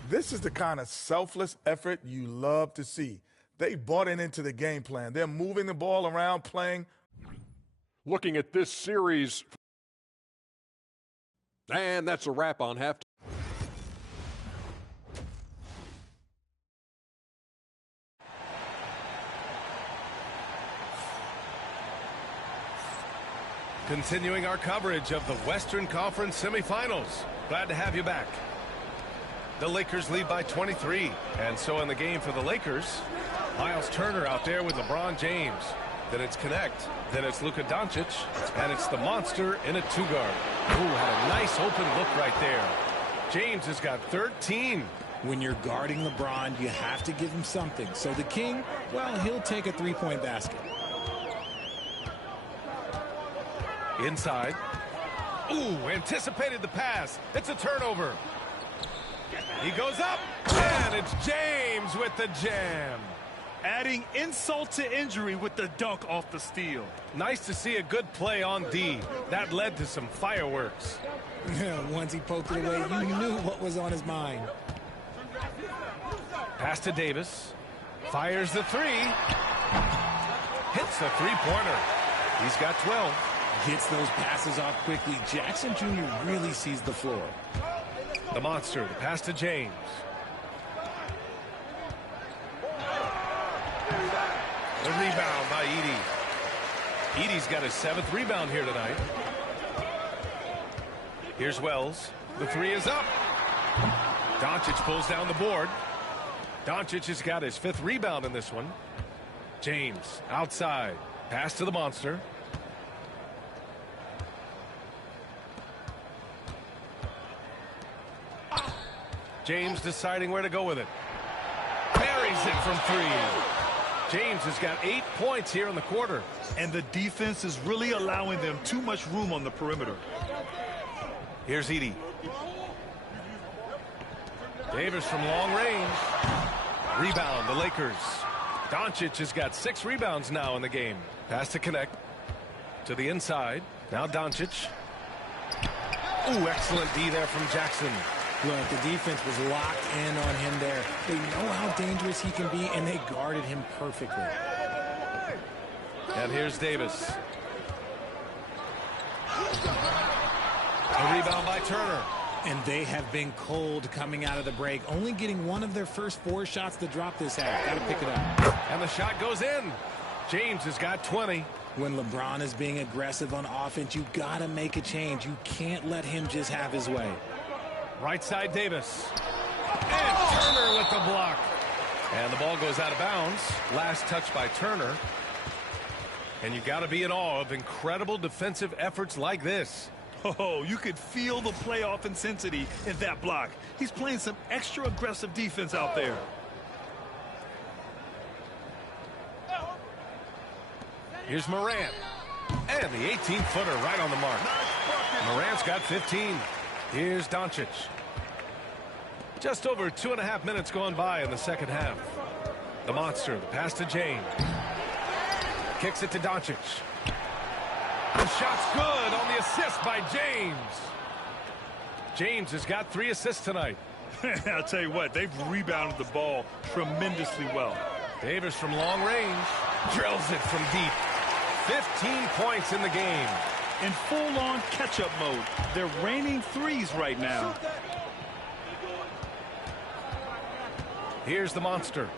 This is the kind of selfless effort you love to see. They bought into the game plan. They're moving the ball around, playing. Looking at this series, and that's a wrap on halftime. Continuing our coverage of the Western Conference semifinals. Glad to have you back. The Lakers lead by 23. And so in the game for the Lakers, Miles Turner out there with LeBron James. Then it's Connect. Then it's Luka Doncic. And it's the monster in a 2-guard. Ooh, had a nice open look right there. James has got 13. When you're guarding LeBron, you have to give him something. So the King, well, he'll take a 3-point basket. Inside. Ooh, anticipated the pass. It's a turnover. He goes up, and it's James with the jam. Adding insult to injury with the dunk off the steal. Nice to see a good play on D. That led to some fireworks. Once he poked it away, you knew what was on his mind. Pass to Davis. Fires the three. Hits the three-pointer. He's got 12. Gets those passes off quickly. Jackson Jr. really sees the floor. The monster, the pass to James. The rebound by Edey. Edey's got his 7th rebound here tonight. Here's Wells. The three is up. Doncic pulls down the board. Doncic has got his 5th rebound in this one. James outside. Pass to the monster. James deciding where to go with it. Buries it from 3. James has got 8 points here in the quarter. And the defense is really allowing them too much room on the perimeter. Here's Edey. Davis from long range. Rebound, the Lakers. Doncic has got 6 rebounds now in the game. Pass to Connect. To the inside. Now Doncic. Ooh, excellent D there from Jackson. Look, the defense was locked in on him there. They know how dangerous he can be, and they guarded him perfectly. And here's Davis. A rebound by Turner. And they have been cold coming out of the break, only getting one of their first 4 shots to drop this half. Got to pick it up. And the shot goes in. James has got 20. When LeBron is being aggressive on offense, you got to make a change. You can't let him just have his way. Right side, Davis. And Turner with the block. And the ball goes out of bounds. Last touch by Turner. And you got to be in awe of incredible defensive efforts like this. Oh, you could feel the playoff intensity in that block. He's playing some extra aggressive defense out there. Here's Morant. And the 18-footer right on the mark. Morant's got 15. Here's Doncic. Just over 2.5 minutes gone by in the second half. The monster, the pass to James. Kicks it to Doncic. The shot's good on the assist by James. James has got 3 assists tonight. I'll tell you what, they've rebounded the ball tremendously well. Davis from long range drills it from deep. 15 points in the game. In full-on catch-up mode. They're raining threes right now. Here's the monster.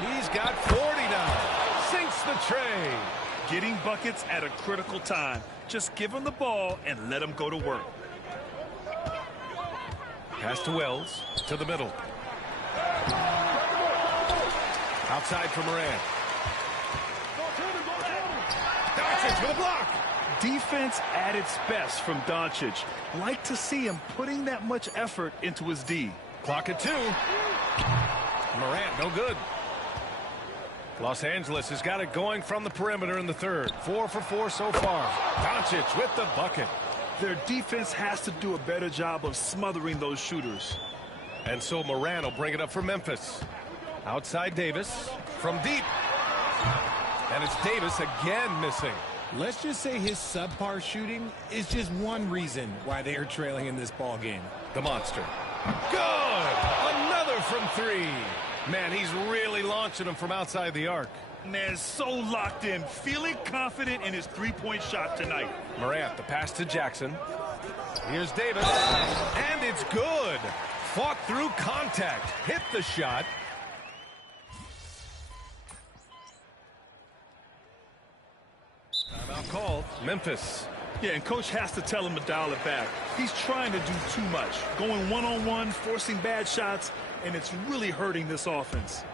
He's got 40 now. Sinks the tray. Getting buckets at a critical time. Just give him the ball and let him go to work. Pass to Wells. To the middle. Outside for Morant. Doncic with a block. Defense at its best from Doncic. Like to see him putting that much effort into his D. Clock at 2. Morant, no good. Los Angeles has got it going from the perimeter in the third. 4 for 4 so far. Doncic with the bucket. Their defense has to do a better job of smothering those shooters. And so Morant will bring it up for Memphis. Outside Davis from deep. And it's Davis again missing. Let's just say his subpar shooting is just one reason why they are trailing in this ball game. The monster. Good! Another from 3. Man, he's really launching them from outside the arc. Man, so locked in, feeling confident in his three-point shot tonight. Morant, the pass to Jackson. Here's Davis. And it's good. Fought through contact. Hit the shot. Timeout called. Memphis. Yeah, and coach has to tell him to dial it back. He's trying to do too much. Going one-on-one, forcing bad shots, and it's really hurting this offense.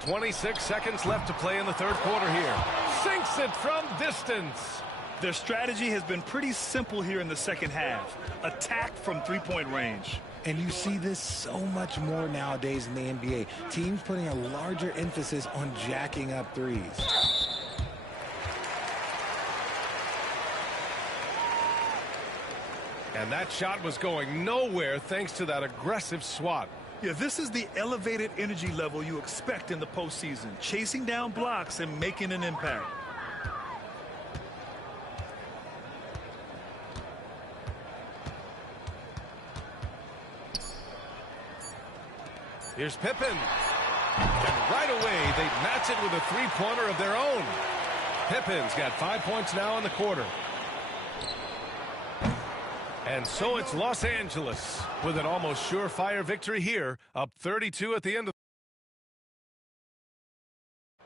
26 seconds left to play in the third quarter here. Sinks it from distance. Their strategy has been pretty simple here in the second half. Attack from three-point range. And you see this so much more nowadays in the NBA. Teams putting a larger emphasis on jacking up threes. And that shot was going nowhere thanks to that aggressive swat. Yeah, this is the elevated energy level you expect in the postseason. Chasing down blocks and making an impact. Here's Pippen. And right away, they match it with a three-pointer of their own. Pippen's got 5 points now in the quarter. And so it's Los Angeles with an almost surefire victory here, up 32 at the end of.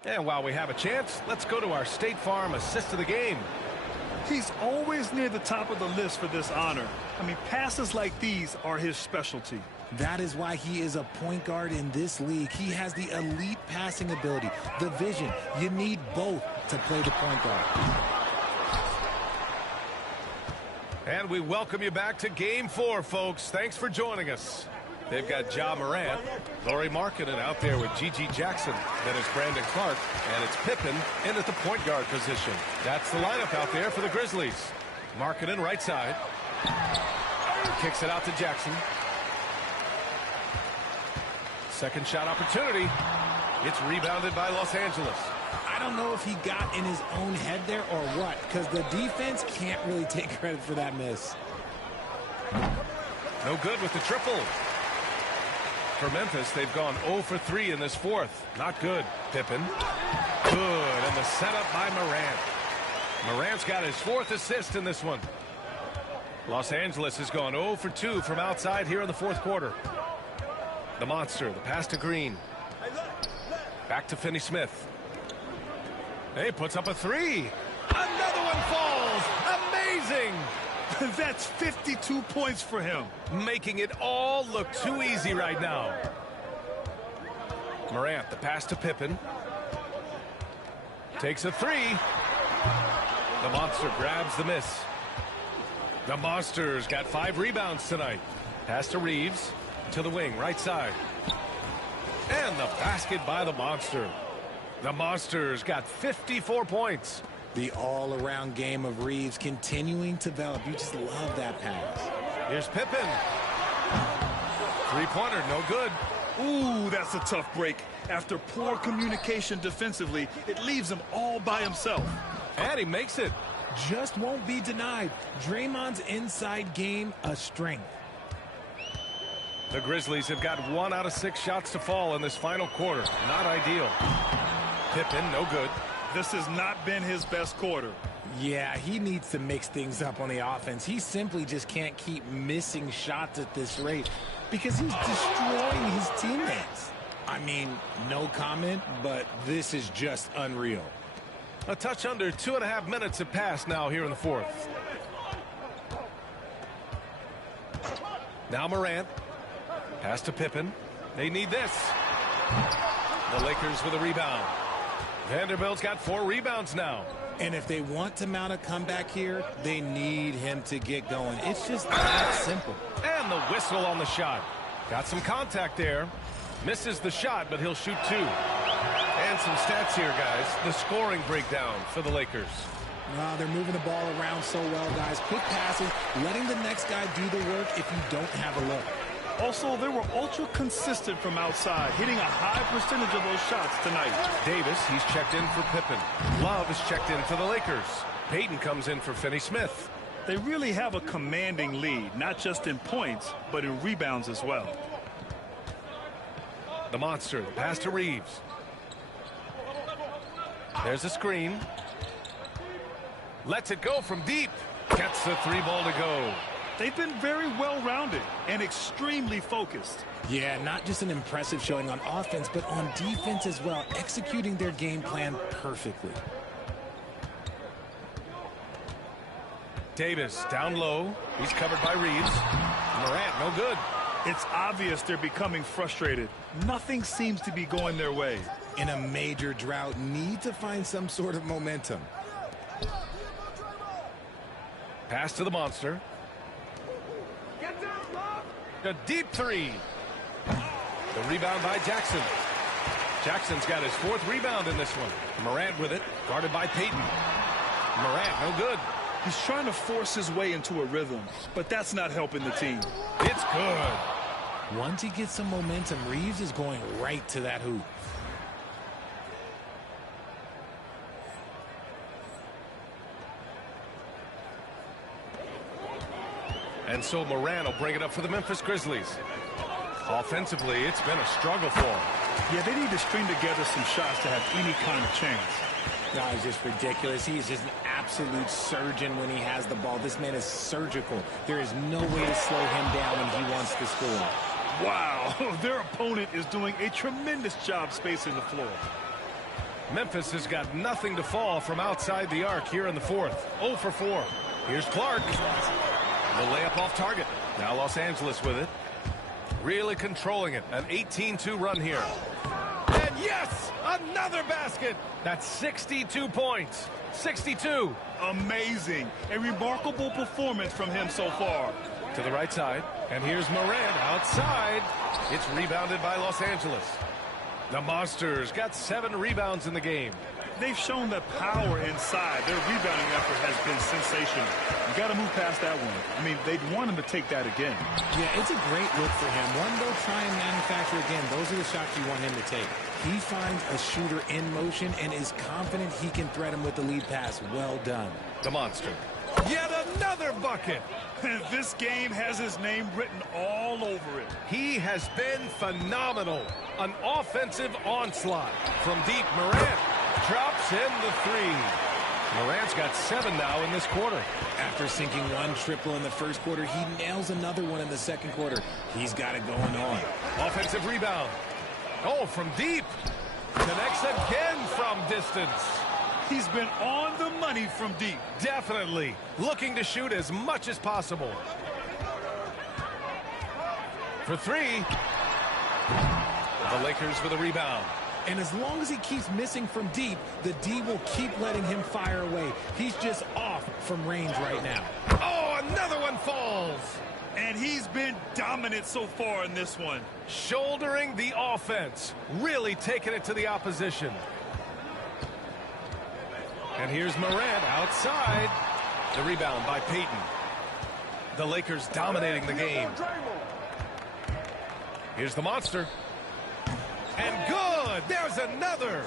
And while we have a chance, let's go to our State Farm assist of the game. He's always near the top of the list for this honor. I mean, passes like these are his specialty. That is why he is a point guard in this league. He has the elite passing ability, the vision. You need both to play the point guard. And we welcome you back to Game 4, folks. Thanks for joining us. They've got Ja Morant, Lauri Markkanen out there with G.G. Jackson. Then it's Brandon Clark, and it's Pippen in at the point guard position. That's the lineup out there for the Grizzlies. Markkanen right side. Kicks it out to Jackson. Second shot opportunity. It's rebounded by Los Angeles. I don't know if he got in his own head there or what, because the defense can't really take credit for that miss. No good with the triple. For Memphis, they've gone 0 for 3 in this fourth. Not good. Pippen. Good. And the setup by Morant. Morant's got his 4th assist in this one. Los Angeles has gone 0 for 2 from outside here in the fourth quarter. The monster, the pass to Green. Back to Finney-Smith. He puts up a 3. Another one falls. Amazing. That's 52 points for him. Making it all look too easy right now. Morant, the pass to Pippen. Takes a 3. The monster grabs the miss. The monster's got 5 rebounds tonight. Pass to Reeves. To the wing, right side. And the basket by the monster. The monster's got 54 points. The all-around game of Reeves continuing to develop. You just love that pass. Here's Pippen. Three-pointer, no good. Ooh, that's a tough break. After poor communication defensively, it leaves him all by himself. And he makes it. Just won't be denied. Draymond's inside game, a strength. The Grizzlies have got 1 out of 6 shots to fall in this final quarter. Not ideal. Pippen, no good. This has not been his best quarter. Yeah, he needs to mix things up on the offense. He simply just can't keep missing shots at this rate because he's destroying his teammates. I mean, no comment, but this is just unreal. A touch under 2.5 minutes have passed now here in the fourth. Now Morant. Pass to Pippen. They need this. The Lakers with a rebound. Vanderbilt's got 4 rebounds now. And if they want to mount a comeback here, they need him to get going. It's just that simple. And the whistle on the shot. Got some contact there. Misses the shot, but he'll shoot 2. And some stats here, guys. The scoring breakdown for the Lakers. They're moving the ball around so well, guys. Quick passes, letting the next guy do the work if you don't have a look. Also, they were ultra consistent from outside, hitting a high percentage of those shots tonight. Davis, he's checked in for Pippen. Love is checked in for the Lakers. Payton comes in for Finney-Smith. They really have a commanding lead, not just in points, but in rebounds as well. The monster, the pass to Reeves. There's a screen. Lets it go from deep. Gets the 3 ball to go. They've been very well-rounded and extremely focused. Yeah, not just an impressive showing on offense, but on defense as well, executing their game plan perfectly. Davis down low. He's covered by Reeves. Morant, no good. It's obvious they're becoming frustrated. Nothing seems to be going their way. In a major drought, need to find some sort of momentum. Pass to the monster. A deep 3. The rebound by Jackson. Jackson's got his 4th rebound in this one. Morant with it, guarded by Payton. Morant, no good. He's trying to force his way into a rhythm, but that's not helping the team. It's good. Once he gets some momentum, Reeves is going right to that hoop. And so Morant will bring it up for the Memphis Grizzlies. Offensively, it's been a struggle for him. Yeah, they need to string together some shots to have any kind of chance. No, it's just ridiculous. He is just an absolute surgeon when he has the ball. This man is surgical. There is no way to slow him down when he wants to score. Wow, their opponent is doing a tremendous job spacing the floor. Memphis has got nothing to fall from outside the arc here in the fourth. 0 for 4. Here's Clark. The layup off target. Now Los Angeles with it. Really controlling it. An 18-2 run here. And yes, another basket. That's 62 points. 62. Amazing. A remarkable performance from him so far. To the right side. And here's Morant outside. It's rebounded by Los Angeles. The Monsters got 7 rebounds in the game. They've shown that power inside. Their rebounding effort has been sensational. You got to move past that one. I mean, they'd want him to take that again. Yeah, it's a great look for him. One they'll try and manufacture again. Those are the shots you want him to take. He finds a shooter in motion and is confident he can threat him with the lead pass. Well done. The Monster. Yet another bucket. This game has his name written all over it. He has been phenomenal. An offensive onslaught. From deep, Morant drops in the 3. Morant's got 7 now in this quarter. After sinking 1 triple in the first quarter, he nails another one in the second quarter. He's got it going on. Offensive rebound. Oh, from deep. Connects again from distance. He's been on the money from deep. Definitely. Looking to shoot as much as possible. For 3. The Lakers with a rebound. And as long as he keeps missing from deep, the D will keep letting him fire away. He's just off from range right now. Oh, another one falls. And he's been dominant so far in this one. Shouldering the offense. Really taking it to the opposition. And here's Morant outside. The rebound by Payton. The Lakers dominating the game. Here's the Monster. And good! There's another!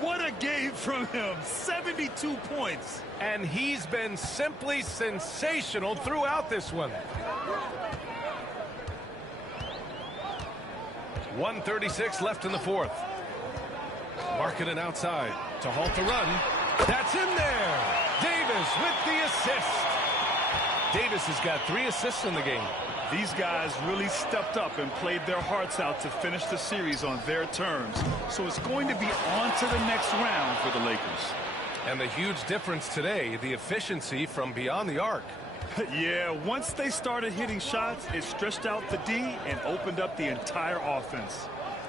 What a game from him. 72 points. And he's been simply sensational throughout this one. 1:36 left in the fourth. Marking it outside. to halt the run. That's in there. Davis with the assist. Davis has got 3 assists in the game. These guys really stepped up and played their hearts out to finish the series on their terms. So it's going to be on to the next round for the Lakers. And the huge difference today, the efficiency from beyond the arc. Yeah, once they started hitting shots, it stretched out the D and opened up the entire offense.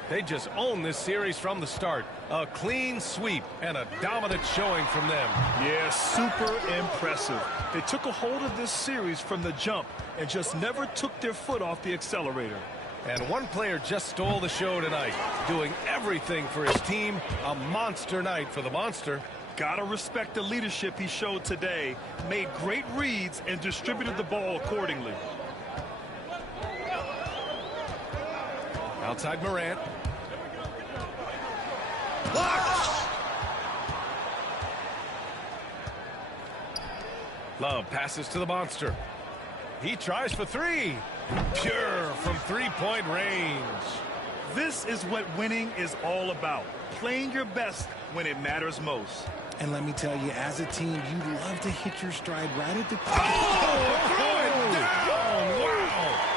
They just own this series from the start. A clean sweep and a dominant showing from them. Yeah, super impressive. They took a hold of this series from the jump and just never took their foot off the accelerator. And one player just stole the show tonight, doing everything for his team. A monster night for the Monster. Gotta respect the leadership he showed today. Made great reads and distributed the ball accordingly. Outside Morant. Blocked! Love passes to the Monster. He tries for 3. Pure from 3-point range. This is what winning is all about. Playing your best when it matters most. And let me tell you, as a team, you love to hit your stride right at the... Throw it down! Wow!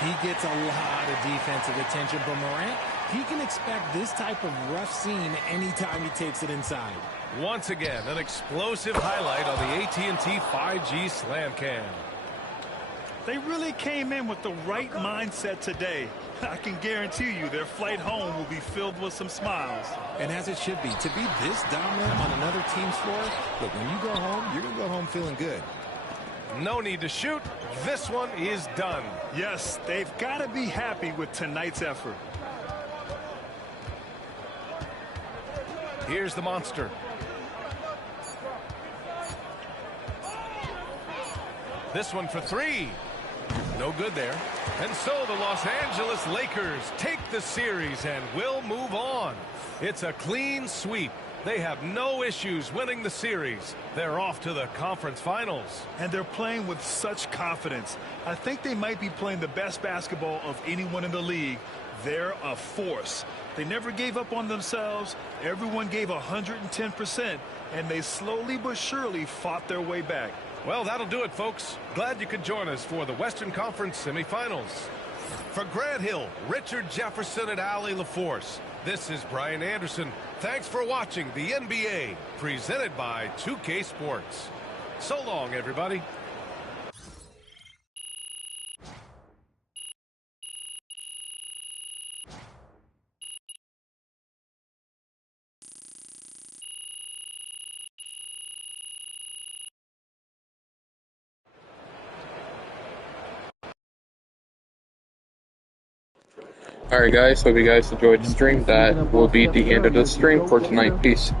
He gets a lot of defensive attention, but Morant, he can expect this type of rough scene anytime he takes it inside. Once again, an explosive highlight on the AT&T 5G Slam Cam. They really came in with the right mindset today. I can guarantee you their flight home will be filled with some smiles. And as it should be, to be this dominant on another team's floor, look, when you go home, you're going to go home feeling good. No need to shoot. This one is done. Yes, they've got to be happy with tonight's effort. Here's the Monster. This one for 3. No good there. And so the Los Angeles Lakers take the series and will move on. It's a clean sweep. They have no issues winning the series. They're off to the conference finals. And they're playing with such confidence. I think they might be playing the best basketball of anyone in the league. They're a force. They never gave up on themselves. Everyone gave 110%, and they slowly but surely fought their way back. Well, that'll do it, folks. Glad you could join us for the Western Conference semifinals. For Grant Hill, Richard Jefferson, and Allie LaForce, this is Brian Anderson. Thanks for watching the NBA, presented by 2K Sports. So long, everybody. Alright guys, hope you guys enjoyed the stream. That will be the end of the stream for tonight. Peace.